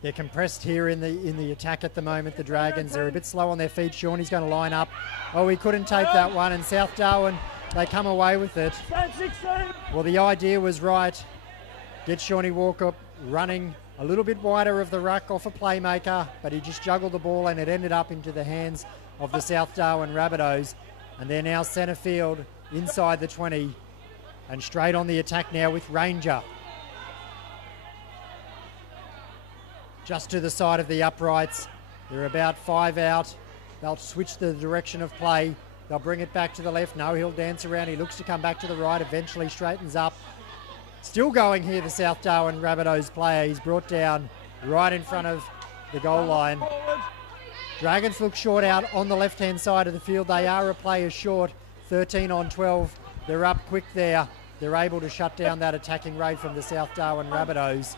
They're compressed here in the attack at the moment, the Dragons. They're a bit slow on their feet. Shawnee's going to line up. Oh, he couldn't take that one. And South Darwin, they come away with it. Well, the idea was right. Get Shawnee Walker running a little bit wider of the ruck off a playmaker, but he just juggled the ball and it ended up into the hands of the South Darwin Rabbitohs. And they're now centre field inside the 20 and straight on the attack now with Ranger. Just to the side of the uprights. They're about 5 out. They'll switch the direction of play. They'll bring it back to the left. No, he'll dance around. He looks to come back to the right, eventually straightens up. Still going here, the South Darwin Rabbitohs player. He's brought down right in front of the goal line. Dragons look short out on the left-hand side of the field. They are a player short, 13 on 12. They're up quick there. They're able to shut down that attacking raid from the South Darwin Rabbitohs.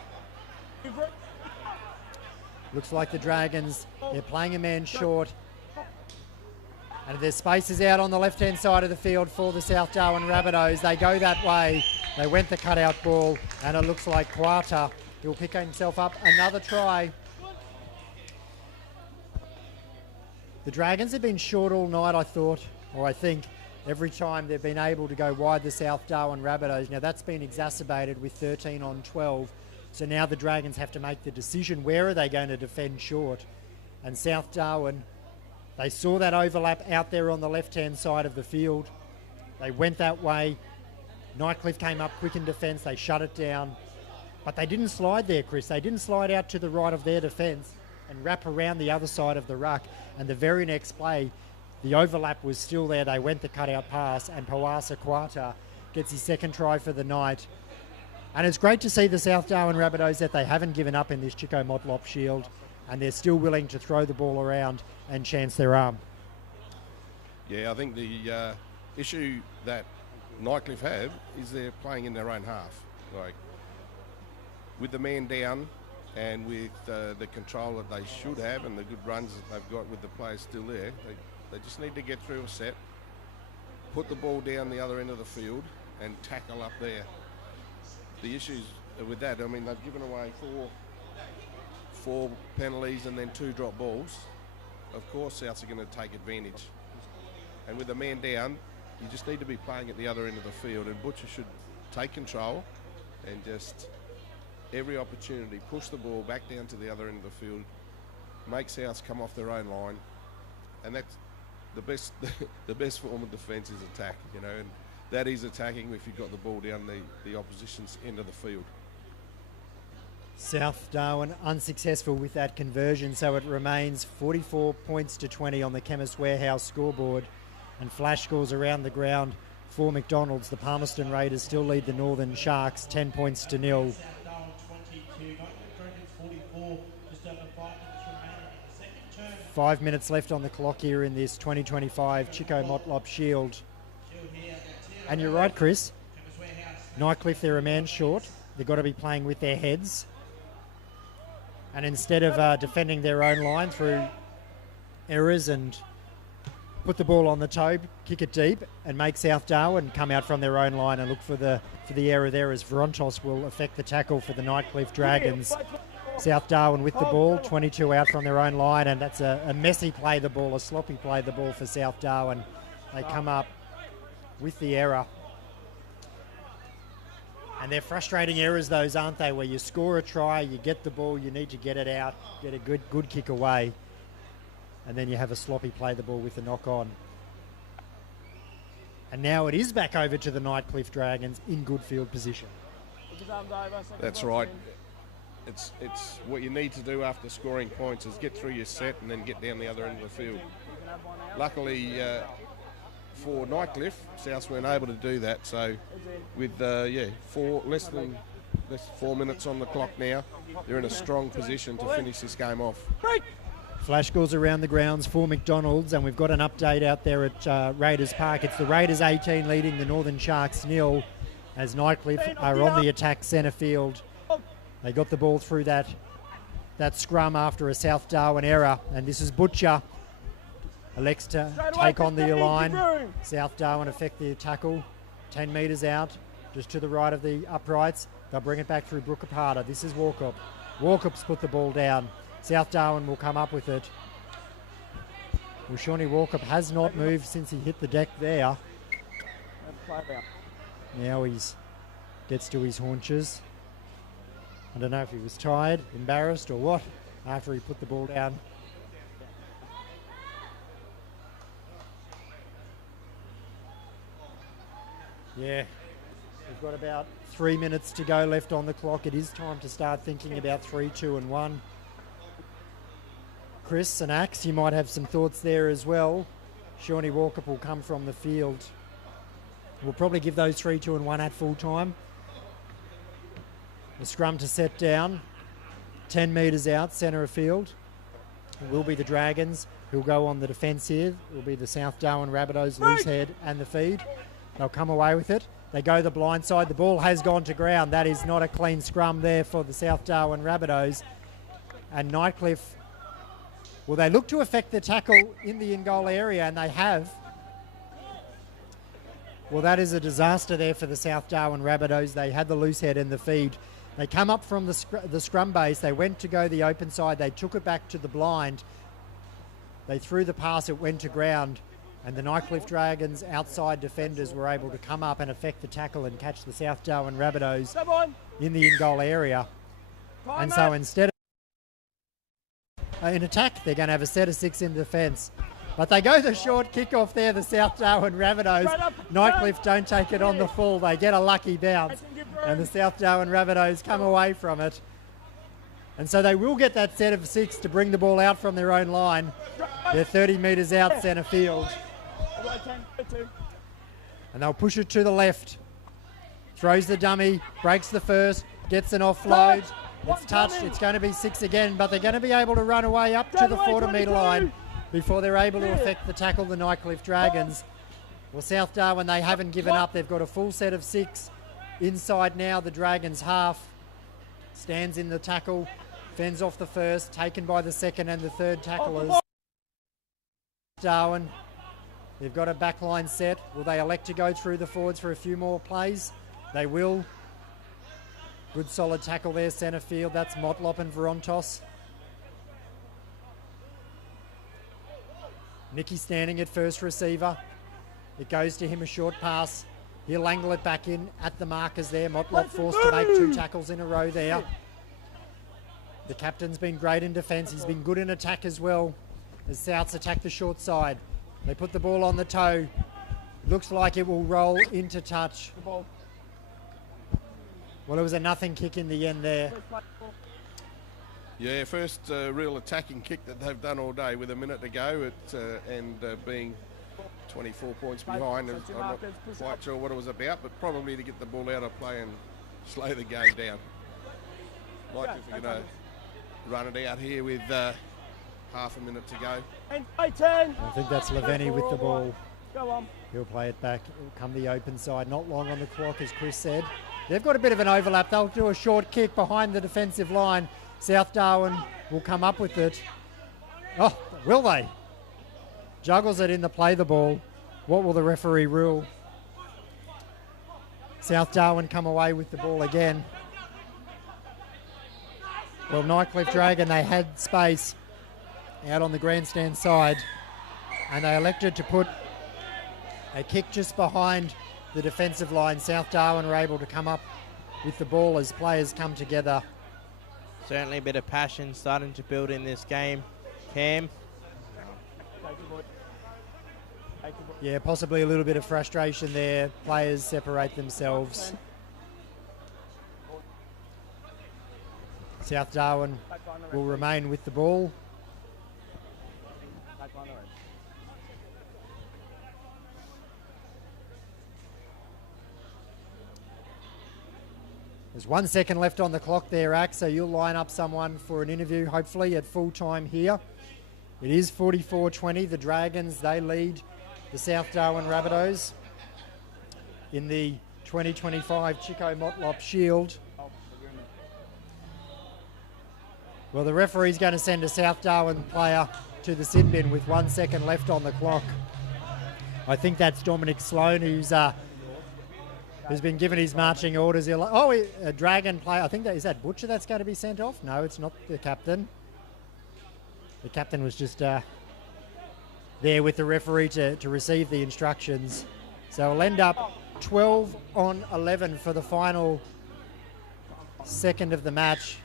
Looks like the Dragons, they're playing a man short. And there's spaces out on the left-hand side of the field for the South Darwin Rabbitohs. They go that way. They went the cutout ball, and it looks like Quata, he'll pick himself up another try. The Dragons have been short all night, I thought, or I think, every time they've been able to go wide, the South Darwin Rabbitohs. Now that's been exacerbated with 13 on 12. So now the Dragons have to make the decision, where are they going to defend short? And South Darwin, they saw that overlap out there on the left-hand side of the field. They went that way. Nightcliff came up quick in defence. They shut it down. But they didn't slide there, Chris. They didn't slide out to the right of their defence and wrap around the other side of the ruck. And the very next play, the overlap was still there. They went the cutout pass, and Pawasa Quata gets his second try for the night. And it's great to see the South Darwin Rabbitohs that they haven't given up in this Chico Motlop Shield, and they're still willing to throw the ball around and chance their arm. Yeah, I think the issue that Nightcliff have is they're playing in their own half. Like, with the man down and with the control that they should have and the good runs that they've got with the players still there, they just need to get through a set put the ball down the other end of the field and tackle up there. The issues with that, I mean, they've given away four penalties and then 2 drop balls. Of course, Souths are going to take advantage. And with a man down, you just need to be playing at the other end of the field, and Butcher should take control and just every opportunity push the ball back down to the other end of the field, make Souths come off their own line, and that's the best the best form of defence is attack, you know, and that is attacking if you've got the ball down the opposition's end of the field. South Darwin unsuccessful with that conversion, so it remains 44 points to 20 on the Chemist Warehouse scoreboard, and flash scores around the ground for McDonald's. The Palmerston Raiders still lead the Northern Sharks 10 points to 0. 5 minutes left on the clock here in this 2025 Chico Motlop Shield. And you're right, Chris. Nightcliff, they're a man short. They've got to be playing with their heads. And instead of defending their own line through errors and put the ball on the toe, kick it deep, and make South Darwin come out from their own line and look for the error there, as Verontos will affect the tackle for the Nightcliff Dragons. South Darwin with the ball, 22 out from their own line, and that's a messy play the ball, a sloppy play the ball for South Darwin. They come up with the error. And they're frustrating errors, those, aren't they, where you score a try, you get the ball, you need to get it out, get a good kick away, and then you have a sloppy play the ball with the knock on. And now it is back over to the Nightcliff Dragons in good field position. That's right. It's what you need to do after scoring points is get through your set and then get down the other end of the field. Luckily for Nightcliff, Souths weren't able to do that. So with less than 4 minutes on the clock now, they're in a strong position to finish this game off. Flash scores around the grounds for McDonald's, and we've got an update out there at Raiders Park. It's the Raiders 18 leading the Northern Sharks 0 as Nightcliff are on the attack centre field. They got the ball through that scrum after a South Darwin error, and this is Butcher. Elects to take on the line. South Darwin affect the tackle, 10 metres out, just to the right of the uprights. They'll bring it back through Brookapata. This is Walkup. Walkup's put the ball down. South Darwin will come up with it. Well, Shawnee Walkup has not moved since he hit the deck there. Now he gets to his haunches. I don't know if he was tired, embarrassed or what, after he put the ball down. Yeah, we've got about 3 minutes to go left on the clock. It is time to start thinking about 3, 2 and 1. Chris and Axe, you might have some thoughts there as well. Shawnee Walkup will come from the field. We'll probably give those 3, 2 and 1 at full time. The scrum to set down, 10 metres out, centre of field. It will be the Dragons who'll go on the defence here. It will be the South Darwin Rabbitohs, loose head and the feed. They'll come away with it. They go the blind side. The ball has gone to ground. That is not a clean scrum there for the South Darwin Rabbitohs. And Nightcliff, well, they look to affect the tackle in the in-goal area, and they have. Well, that is a disaster there for the South Darwin Rabbitohs. They had the loose head and the feed. They come up from the scrum base. They went to go the open side. They took it back to the blind. They threw the pass. It went to ground. And the Nightcliff Dragons outside defenders were able to come up and affect the tackle and catch the South Darwin Rabbitohs in the in-goal area. And so instead of in attack, they're going to have a set of 6 in defence. But they go the short kick-off there, the South Darwin Rabbitohs. Nightcliff don't take it on the full. They get a lucky bounce. And the South Darwin Rabbitohs come away from it. And so they will get that set of 6 to bring the ball out from their own line. They're 30 metres out centre field. And they'll push it to the left. Throws the dummy, breaks the first, gets an offload. It's touched, it's going to be 6 again, but they're going to be able to run away up to the 40-metre line before they're able to affect the tackle, the Nightcliff Dragons. Well, South Darwin, they haven't given up. They've got a full set of 6. Inside now, the Dragons half. Stands in the tackle, fends off the first, taken by the second and the third tacklers. Darwin, They've got a back line set. Will they elect to go through the forwards for a few more plays? They will. Good solid tackle there, centre field. That's Motlop and Varontos. Nicky standing at first receiver. It goes to him, a short pass. He'll angle it back in at the markers there. Motlop forced to make 2 tackles in a row there. The captain's been great in defence. He's been good in attack as well as Souths attack the short side. They put the ball on the toe. Looks like it will roll into touch. Well, it was a nothing kick in the end there. Yeah, first real attacking kick that they've done all day with a minute to go and being 24 points behind. I'm not quite sure what it was about, but probably to get the ball out of play and slow the game down. Like if we're going to run it out here with half a minute to go. I think that's Leveni with the ball. Go on. He'll play it back. It'll come the open side. Not long on the clock, as Chris said. They've got a bit of an overlap. They'll do a short kick behind the defensive line. South Darwin will come up with it. Oh, will they? Juggles it in the play the ball. What will the referee rule? South Darwin come away with the ball again. Well, Nightcliff Dragon, they had space out on the grandstand side, and they elected to put a kick just behind the defensive line. South Darwin were able to come up with the ball as players come together. Certainly a bit of passion starting to build in this game. Cam? Yeah, possibly a little bit of frustration there. Players separate themselves. South Darwin will remain with the ball. There's 1 second left on the clock there, Axe, so you'll line up someone for an interview, hopefully at full time here. It is 44-20. The Dragons, they lead the South Darwin Rabbitohs in the 2025 Chico Motlop Shield. Well, the referee's going to send a South Darwin player to the sin bin with 1 second left on the clock. I think that's Dominic Sloan, who's been given his marching orders. A Dragon player. I think is that Butcher that's going to be sent off? No, it's not the captain. The captain was just there with the referee to receive the instructions. So it'll end up 12-11 for the final second of the match.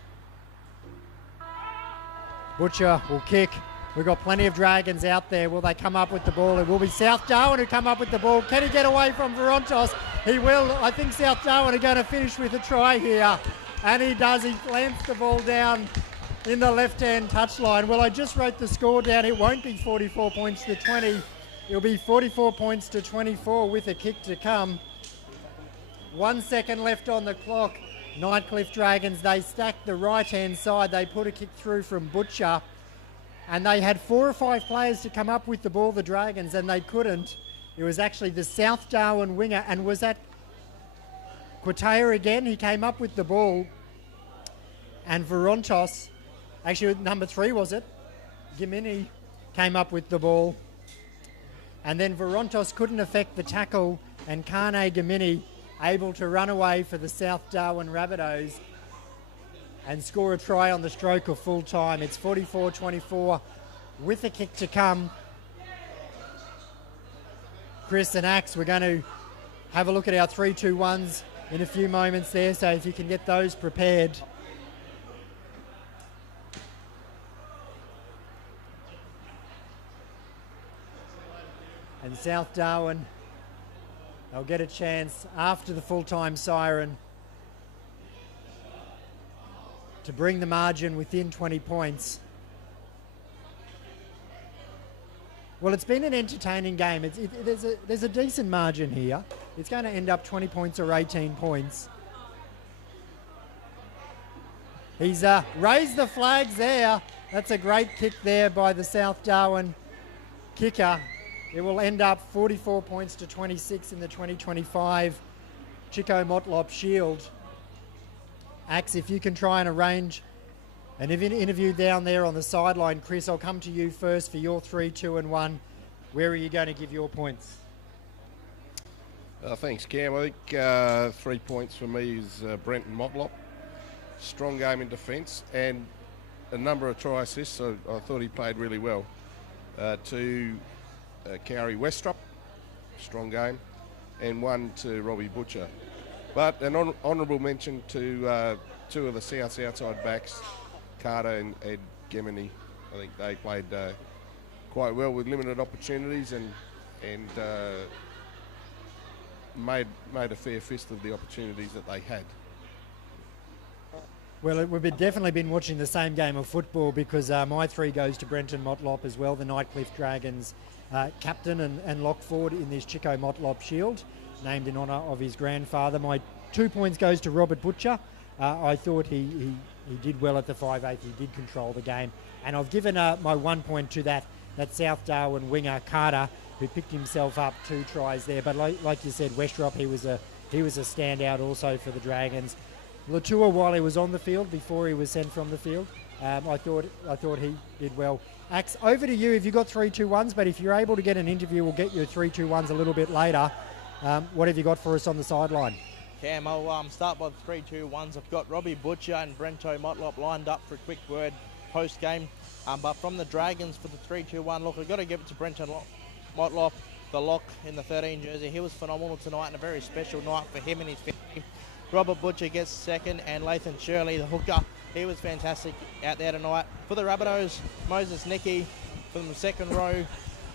Butcher will kick. We've got plenty of Dragons out there. Will they come up with the ball? It will be South Darwin who come up with the ball. Can he get away from Varontos? He will. I think South Darwin are going to finish with a try here. And he does. He lands the ball down in the left-hand touchline. Well, I just wrote the score down. It won't be 44 points to 20. It'll be 44 points to 24 with a kick to come. 1 second left on the clock. Nightcliff Dragons, they stacked the right-hand side. They put a kick through from Butcher. And they had 4 or 5 players to come up with the ball, the Dragons, and they couldn't. It was actually the South Darwin winger, and was that Quatea again? He came up with the ball. And Varontos, actually number 3 was it? Gimini came up with the ball. And then Varontos couldn't affect the tackle, and Kane Gimini able to run away for the South Darwin Rabbitohs and score a try on the stroke of full time. It's 44-24 with a kick to come. Chris and Axe, we're going to have a look at our 3-2-1s in a few moments there, so if you can get those prepared. And South Darwin, they'll get a chance after the full-time siren to bring the margin within 20 points. Well, it's been an entertaining game. There's a decent margin here. It's going to end up 20 points or 18 points. He's raised the flags there. That's a great kick there by the South Darwin kicker. It will end up 44 points to 26 in the 2025 Chico Motlop Shield. Axe, if you can try and arrange an interview down there on the sideline. Chris, I'll come to you first for your 3, 2 and 1 Where are you going to give your points? Thanks, Cam. I think 3 points for me is Brenton Motlop. Strong game in defence and a number of try assists, so I thought he played really well. To Cowrie Westrup, strong game, and one to Robbie Butcher. But an honourable mention to two of the South's outside backs, Carter and Ed Gemini. I think they played quite well with limited opportunities and made a fair fist of the opportunities that they had. Well, we've definitely been watching the same game of football because my 3 goes to Brenton Motlop as well, the Nightcliff Dragons captain and lock forward in this Chico Motlop Shield, named in honour of his grandfather. My 2 points goes to Robert Butcher. I thought he did well at the 5/8. He did control the game. And I've given my 1 point to that South Darwin winger, Carter, who picked himself up 2 tries there. But like you said, Westrop, he was a standout also for the Dragons. Latua, while he was on the field, before he was sent from the field, I thought he did well. Axe, over to you if you've got 3-2-1s, but if you're able to get an interview, we'll get your 3-2-1s a little bit later. What have you got for us on the sideline? Cam, I'll start by the 3-2-1s. I've got Robbie Butcher and Brento Motlop lined up for a quick word post-game. But from the Dragons for the 3-2-1, look, I've got to give it to Brento Motlop, the lock in the 13 jersey. He was phenomenal tonight and a very special night for him and his family. Robert Butcher gets second, and Lathan Shirley, the hooker, he was fantastic out there tonight. For the Rabbitohs, Moses Nicky from the second row,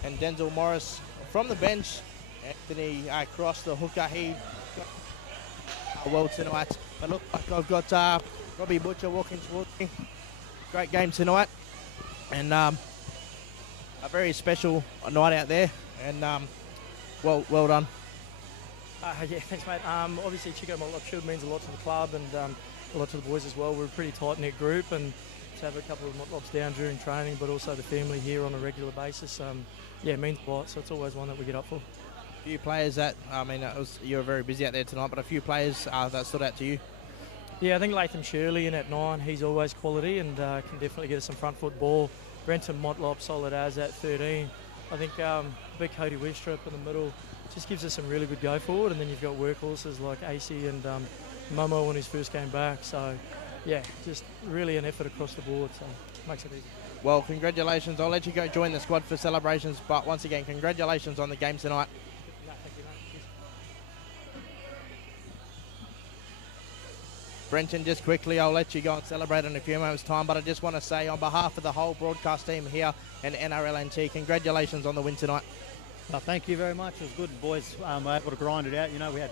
and Denzel Morris from the bench. Anthony Cross, the hooker, he got well tonight. But look, I've got Robbie Butcher walking towards me. Great game tonight, and a very special night out there, and well done. Yeah, thanks, mate. Obviously, Chico Motlop Shield means a lot to the club and a lot to the boys as well. We're a pretty tight-knit group, and to have a couple of Motlops down during training, but also the family here on a regular basis, it means a lot. So it's always one that we get up for. A few players that, you were very busy out there tonight, but a few players that stood out to you. Yeah, I think Latham Shirley in at 9, he's always quality and can definitely get us some front foot ball. Brenton Motlop, solid as at 13. I think big Cody Westrup in the middle just gives us some really good go forward, and then you've got workhorses like AC and Momo on his first game back. So, yeah, just really an effort across the board, so makes it easy. Well, congratulations. I'll let you go join the squad for celebrations, but once again, congratulations on the game tonight. No, thank you, mate. Brenton, just quickly, I'll let you go and celebrate in a few moments' time, but I just want to say on behalf of the whole broadcast team here and NRLNT, congratulations on the win tonight. Thank you very much. It was good, boys. Were able to grind it out. You know, we had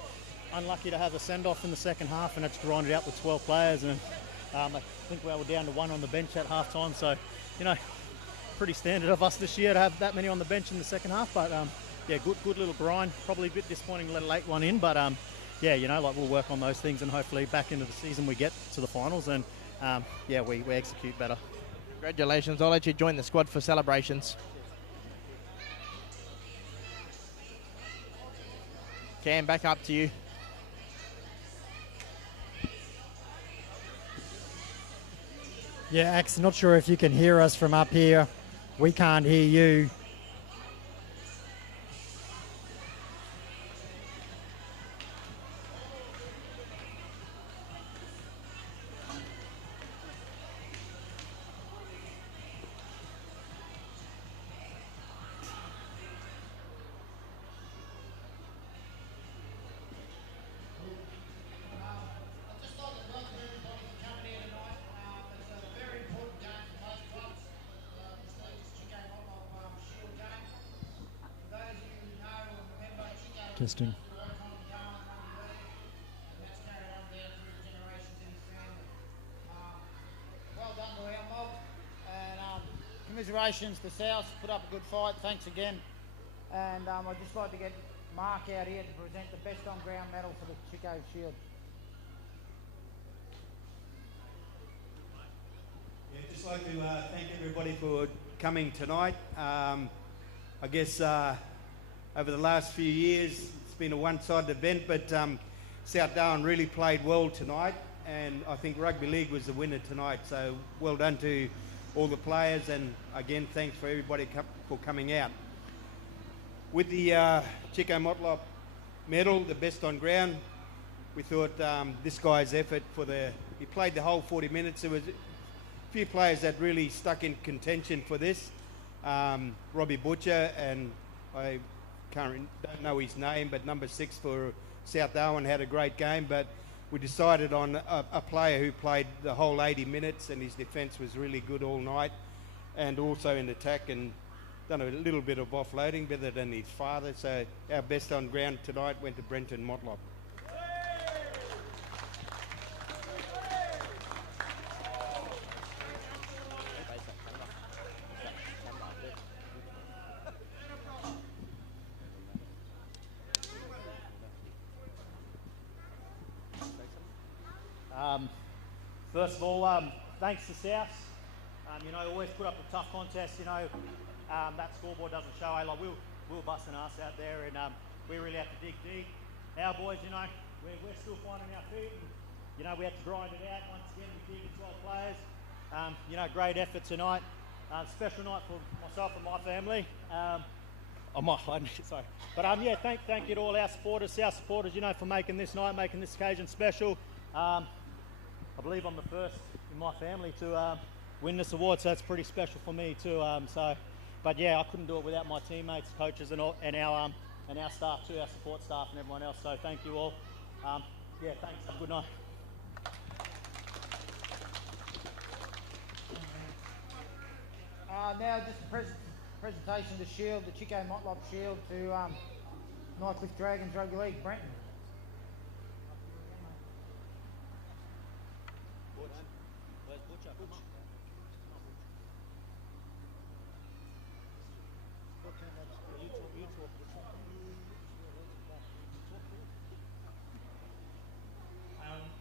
unlucky to have a send-off in the second half, and it's grinded out with 12 players, and I think we were down to 1 on the bench at half-time. So, you know, pretty standard of us this year to have that many on the bench in the second half. But yeah, good little grind. Probably a bit disappointing to let a late one in, but yeah, you know, like we'll work on those things, and hopefully back into the season we get to the finals, and yeah, we execute better. Congratulations. I'll let you join the squad for celebrations. Cam, back up to you. Yeah, Axe, not sure if you can hear us from up here. We can't hear you. Testing. Well done to our mob, and commiserations to South, put up a good fight, thanks again. And I'd just like to get Mark out here to present the best on ground medal for the Chico Shield. Yeah, just like to thank everybody for coming tonight. I guess over the last few years, it's been a one-sided event, but South Darwin really played well tonight, and I think Rugby League was the winner tonight. So well done to all the players, and again, thanks for everybody for coming out. with the Chico Motlop medal, the best on ground, we thought this guy's effort he played the whole 40 minutes. There was a few players that really stuck in contention for this. Robbie Butcher, and I don't know his name, but number 6 for South Darwin had a great game, but we decided on a player who played the whole 80 minutes, and his defence was really good all night, and also in attack, and done a little bit of offloading, better than his father. So our best on ground tonight went to Brenton Motlop. First of all, thanks to South. Always put up a tough contest. That scoreboard doesn't show. We're busting us out there, and we really have to dig deep. Our boys, we're still finding our feet, and we had to grind it out once again with 12 players. Great effort tonight. Special night for myself and my family. Sorry. But thank you to all our supporters, South supporters, for making this night, making this occasion special. I believe I'm the first in my family to win this award, so it's pretty special for me too. But I couldn't do it without my teammates, coaches, and our staff too, our support staff and everyone else. So thank you all. Thanks. Have a good night. Now just a presentation of the shield, the Chico Motlop Shield to Nightcliff Dragons Rugby League, Brenton.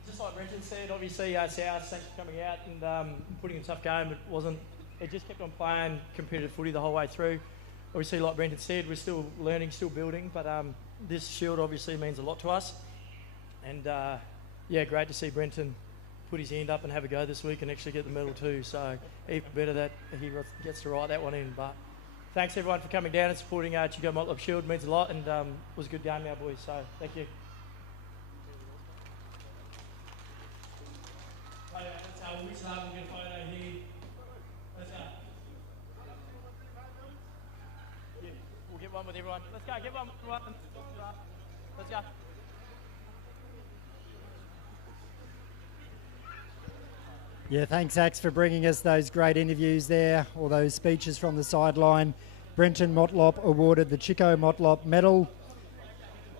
Just like Brenton said, obviously South, thanks for coming out and putting in a tough game. It just kept on playing competitive footy the whole way through. Obviously, like Brenton said, we're still learning, still building, but this shield obviously means a lot to us. And great to see Brenton put his hand up and have a go this week and actually get the medal too. So even better that he gets to write that one in. But thanks everyone for coming down and supporting Chico Motlop Shield. It means a lot, and it was a good game, our boys. So thank you. Let's get a photo here. Let's go. Yeah, we'll get one with everyone. Let's go, get one with everyone. Let's go. Yeah, thanks, Axe, for bringing us those great interviews there, all those speeches from the sideline. Brenton Motlop awarded the Chico Motlop Medal.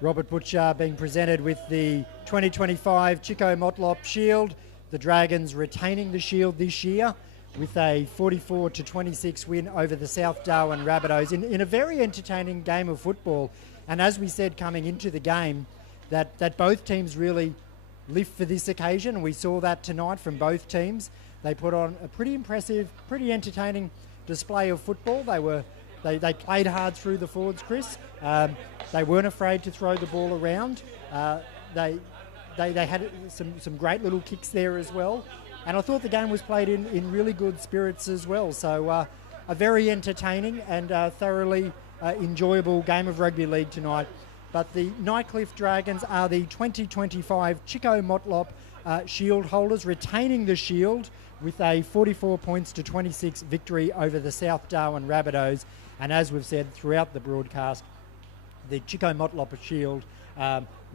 Robert Butcher being presented with the 2025 Chico Motlop Shield. The Dragons retaining the shield this year with a 44-26 win over the South Darwin Rabbitohs in a very entertaining game of football. And as we said coming into the game, that both teams really live for this occasion, and we saw that tonight from both teams. They put on a pretty impressive, pretty entertaining display of football. They played hard through the forwards, Chris. They weren't afraid to throw the ball around. They had some great little kicks there as well. And I thought the game was played in really good spirits as well. So a very entertaining and thoroughly enjoyable game of rugby league tonight. But the Nightcliff Dragons are the 2025 Chico Motlop Shield holders, retaining the shield with a 44-26 victory over the South Darwin Rabbitohs. And as we've said throughout the broadcast, the Chico Motlop Shield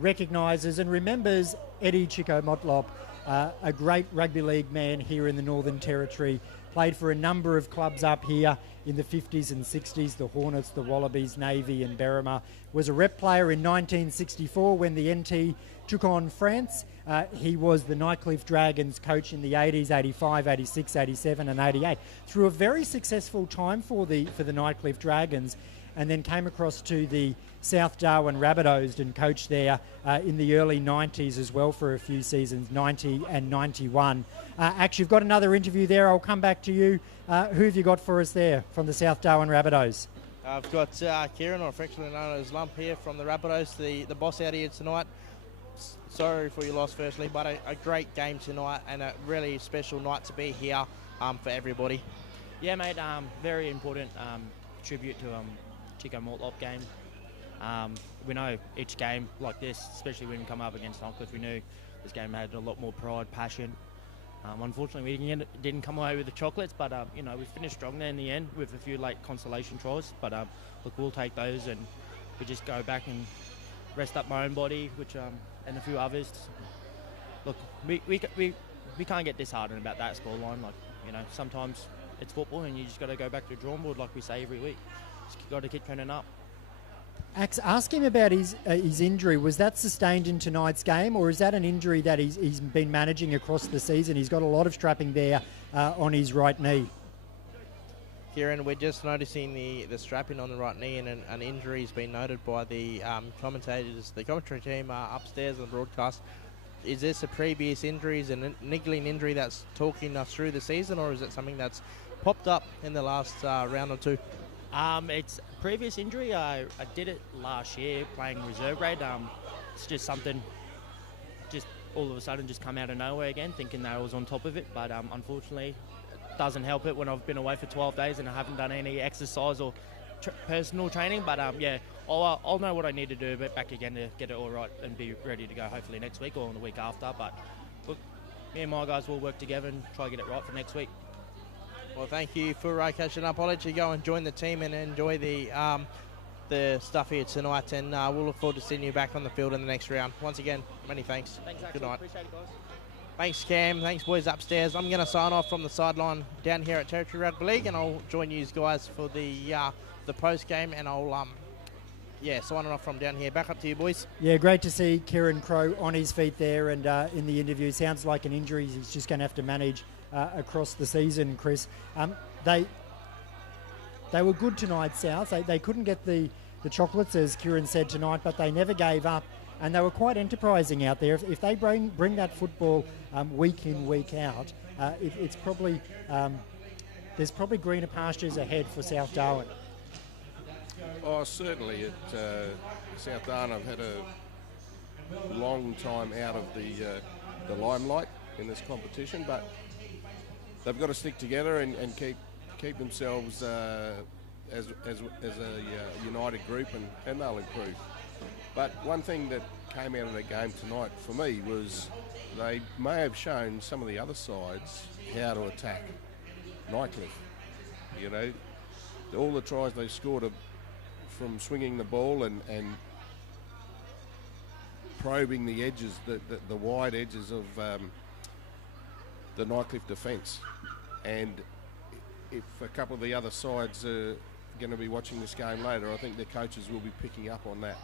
recognises and remembers Eddie Chico Motlop, a great rugby league man here in the Northern Territory. Played for a number of clubs up here in the 50s and 60s, the Hornets, the Wallabies, Navy and Berrima. Was a rep player in 1964 when the NT took on France. He was the Nightcliff Dragons coach in the 80s, 85, 86, 87 and 88. Through a very successful time for the Nightcliff Dragons, and then came across to the South Darwin Rabbitohs and coached there in the early 90s as well for a few seasons, 90 and 91. Actually, you've got another interview there. I'll come back to you. Who have you got for us there from the South Darwin Rabbitohs? I've got Kieran, or affectionately known as Lump, here from the Rabbitohs, the boss out here tonight. Sorry for your loss firstly, but a great game tonight and a really special night to be here for everybody. Yeah, mate, very important tribute to Chico Mortlop game. We know each game like this, especially when we come up against Nightcliff, we knew this game had a lot more pride, passion. Unfortunately, we didn't come away with the chocolates, but we finished strong there in the end with a few late consolation tries. But look, we'll take those, and we just go back and rest up my own body, and a few others. Look, we can't get disheartened about that scoreline. Sometimes it's football, and you just got to go back to the drawing board, like we say every week. Just got to keep turning up. Ask him about his injury. Was that sustained in tonight's game, or is that an injury that he's been managing across the season? He's got a lot of strapping there on his right knee. Kieran, we're just noticing the strapping on the right knee, and an injury has been noted by the commentators, the commentary team upstairs on the broadcast. Is this a previous injury, is it a niggling injury that's talking us through the season, or is it something that's popped up in the last round or two? It's a previous injury. I did it last year playing reserve grade. It's just something, just all of a sudden just come out of nowhere again, thinking that I was on top of it. But unfortunately, it doesn't help it when I've been away for 12 days and I haven't done any exercise or personal training. But I'll know what I need to do back again to get it all right and be ready to go hopefully next week or the week after. But look, me and my guys will work together and try to get it right for next week. Well, thank you for catching up. I'll let you go and join the team and enjoy the stuff here tonight, and we'll look forward to seeing you back on the field in the next round. Once again, many thanks. Thanks, Good night. Appreciate it, guys. Thanks, Cam. Thanks, boys upstairs. I'm going to sign off from the sideline down here at Territory Rugby League, and I'll join you guys for the post game, and I'll signing off from down here. Back up to you, boys. Yeah, great to see Kieran Crow on his feet there, and in the interview, sounds like an injury he's just going to have to manage across the season, Chris. They were good tonight, South. They couldn't get the chocolates, as Kieran said tonight, but they never gave up, and they were quite enterprising out there. If they bring that football week in, week out, it's probably there's probably greener pastures ahead for South Darwin. Oh, certainly. South Darwin have had a long time out of the limelight in this competition, but they've got to stick together and keep themselves as a united group, and they'll improve. But one thing that came out of the game tonight for me was they may have shown some of the other sides how to attack Nightcliff. All the tries they scored from swinging the ball and probing the edges, the wide edges of the Nightcliff defence. And if a couple of the other sides are going to be watching this game later, I think their coaches will be picking up on that.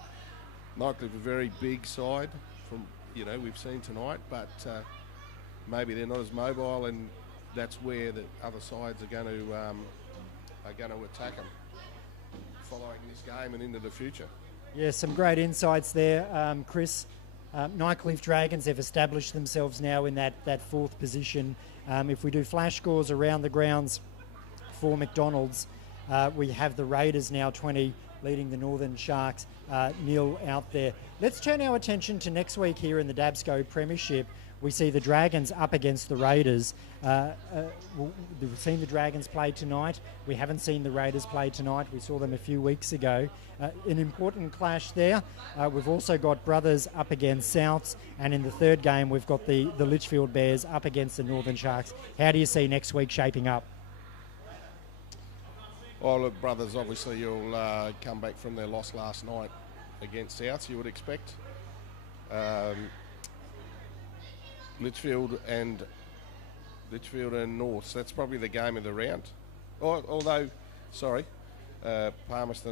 Nightcliff a very big side from we've seen tonight, but maybe they're not as mobile, and that's where the other sides are going to attack them following this game and into the future. Yeah, some great insights there, Chris. Nightcliff Dragons have established themselves now in that fourth position. If we do flash scores around the grounds for McDonald's, we have the Raiders now 20 leading the Northern Sharks 0 out there. Let's turn our attention to next week here in the DABSCO Premiership. We see the Dragons up against the Raiders. We've seen the Dragons play tonight. We haven't seen the Raiders play tonight. We saw them a few weeks ago. An important clash there. We've also got Brothers up against Souths, and in the third game we've got the Litchfield Bears up against the Northern Sharks. How do you see next week shaping up? Well, look, Brothers, obviously you'll come back from their loss last night against Souths, you would expect. Litchfield and Norths, that's probably the game of the round. Palmerston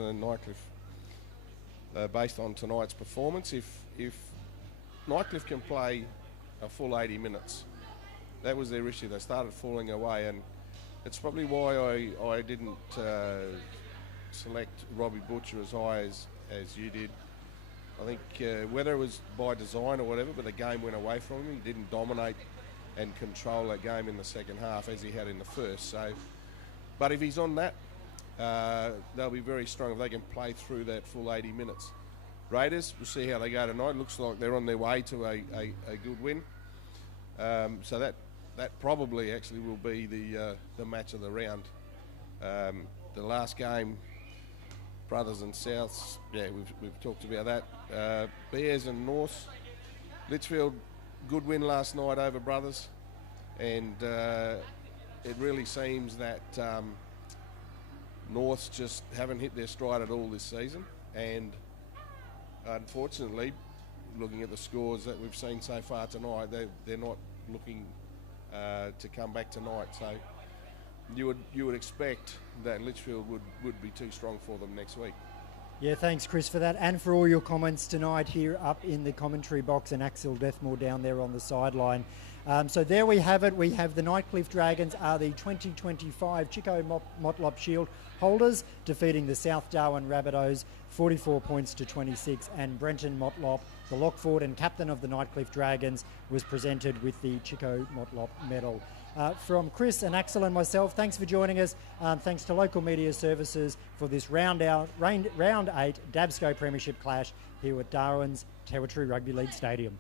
and Nightcliff, based on tonight's performance, if Nightcliff can play a full 80 minutes, that was their issue. They started falling away, and it's probably why I didn't select Robbie Butcher as high as you did. I think whether it was by design or whatever, but the game went away from him. He didn't dominate and control that game in the second half as he had in the first. So, but if he's on that, they'll be very strong if they can play through that full 80 minutes. Raiders, we'll see how they go tonight. Looks like they're on their way to a good win. So that probably actually will be the match of the round. The last game Brothers and Souths, yeah, we've talked about that. Bears and Norths. Litchfield, good win last night over Brothers, and it really seems that Norths just haven't hit their stride at all this season, and unfortunately, looking at the scores that we've seen so far tonight, they're not looking to come back tonight. So you would expect that Litchfield would be too strong for them next week. Yeah, thanks, Chris, for that, and for all your comments tonight here up in the commentary box, and Axel Deathmore down there on the sideline. So there we have it. We have the Nightcliff Dragons are the 2025 Chico Motlop Shield holders, defeating the South Darwin Rabbitohs 44 points to 26, and Brenton Motlop, the Lockford and captain of the Nightcliff Dragons, was presented with the Chico Motlop medal. From Chris and Axel and myself, thanks for joining us. Thanks to Local Media Services for this round 8 DABSCO Premiership clash here at Darwin's Territory Rugby League Stadium.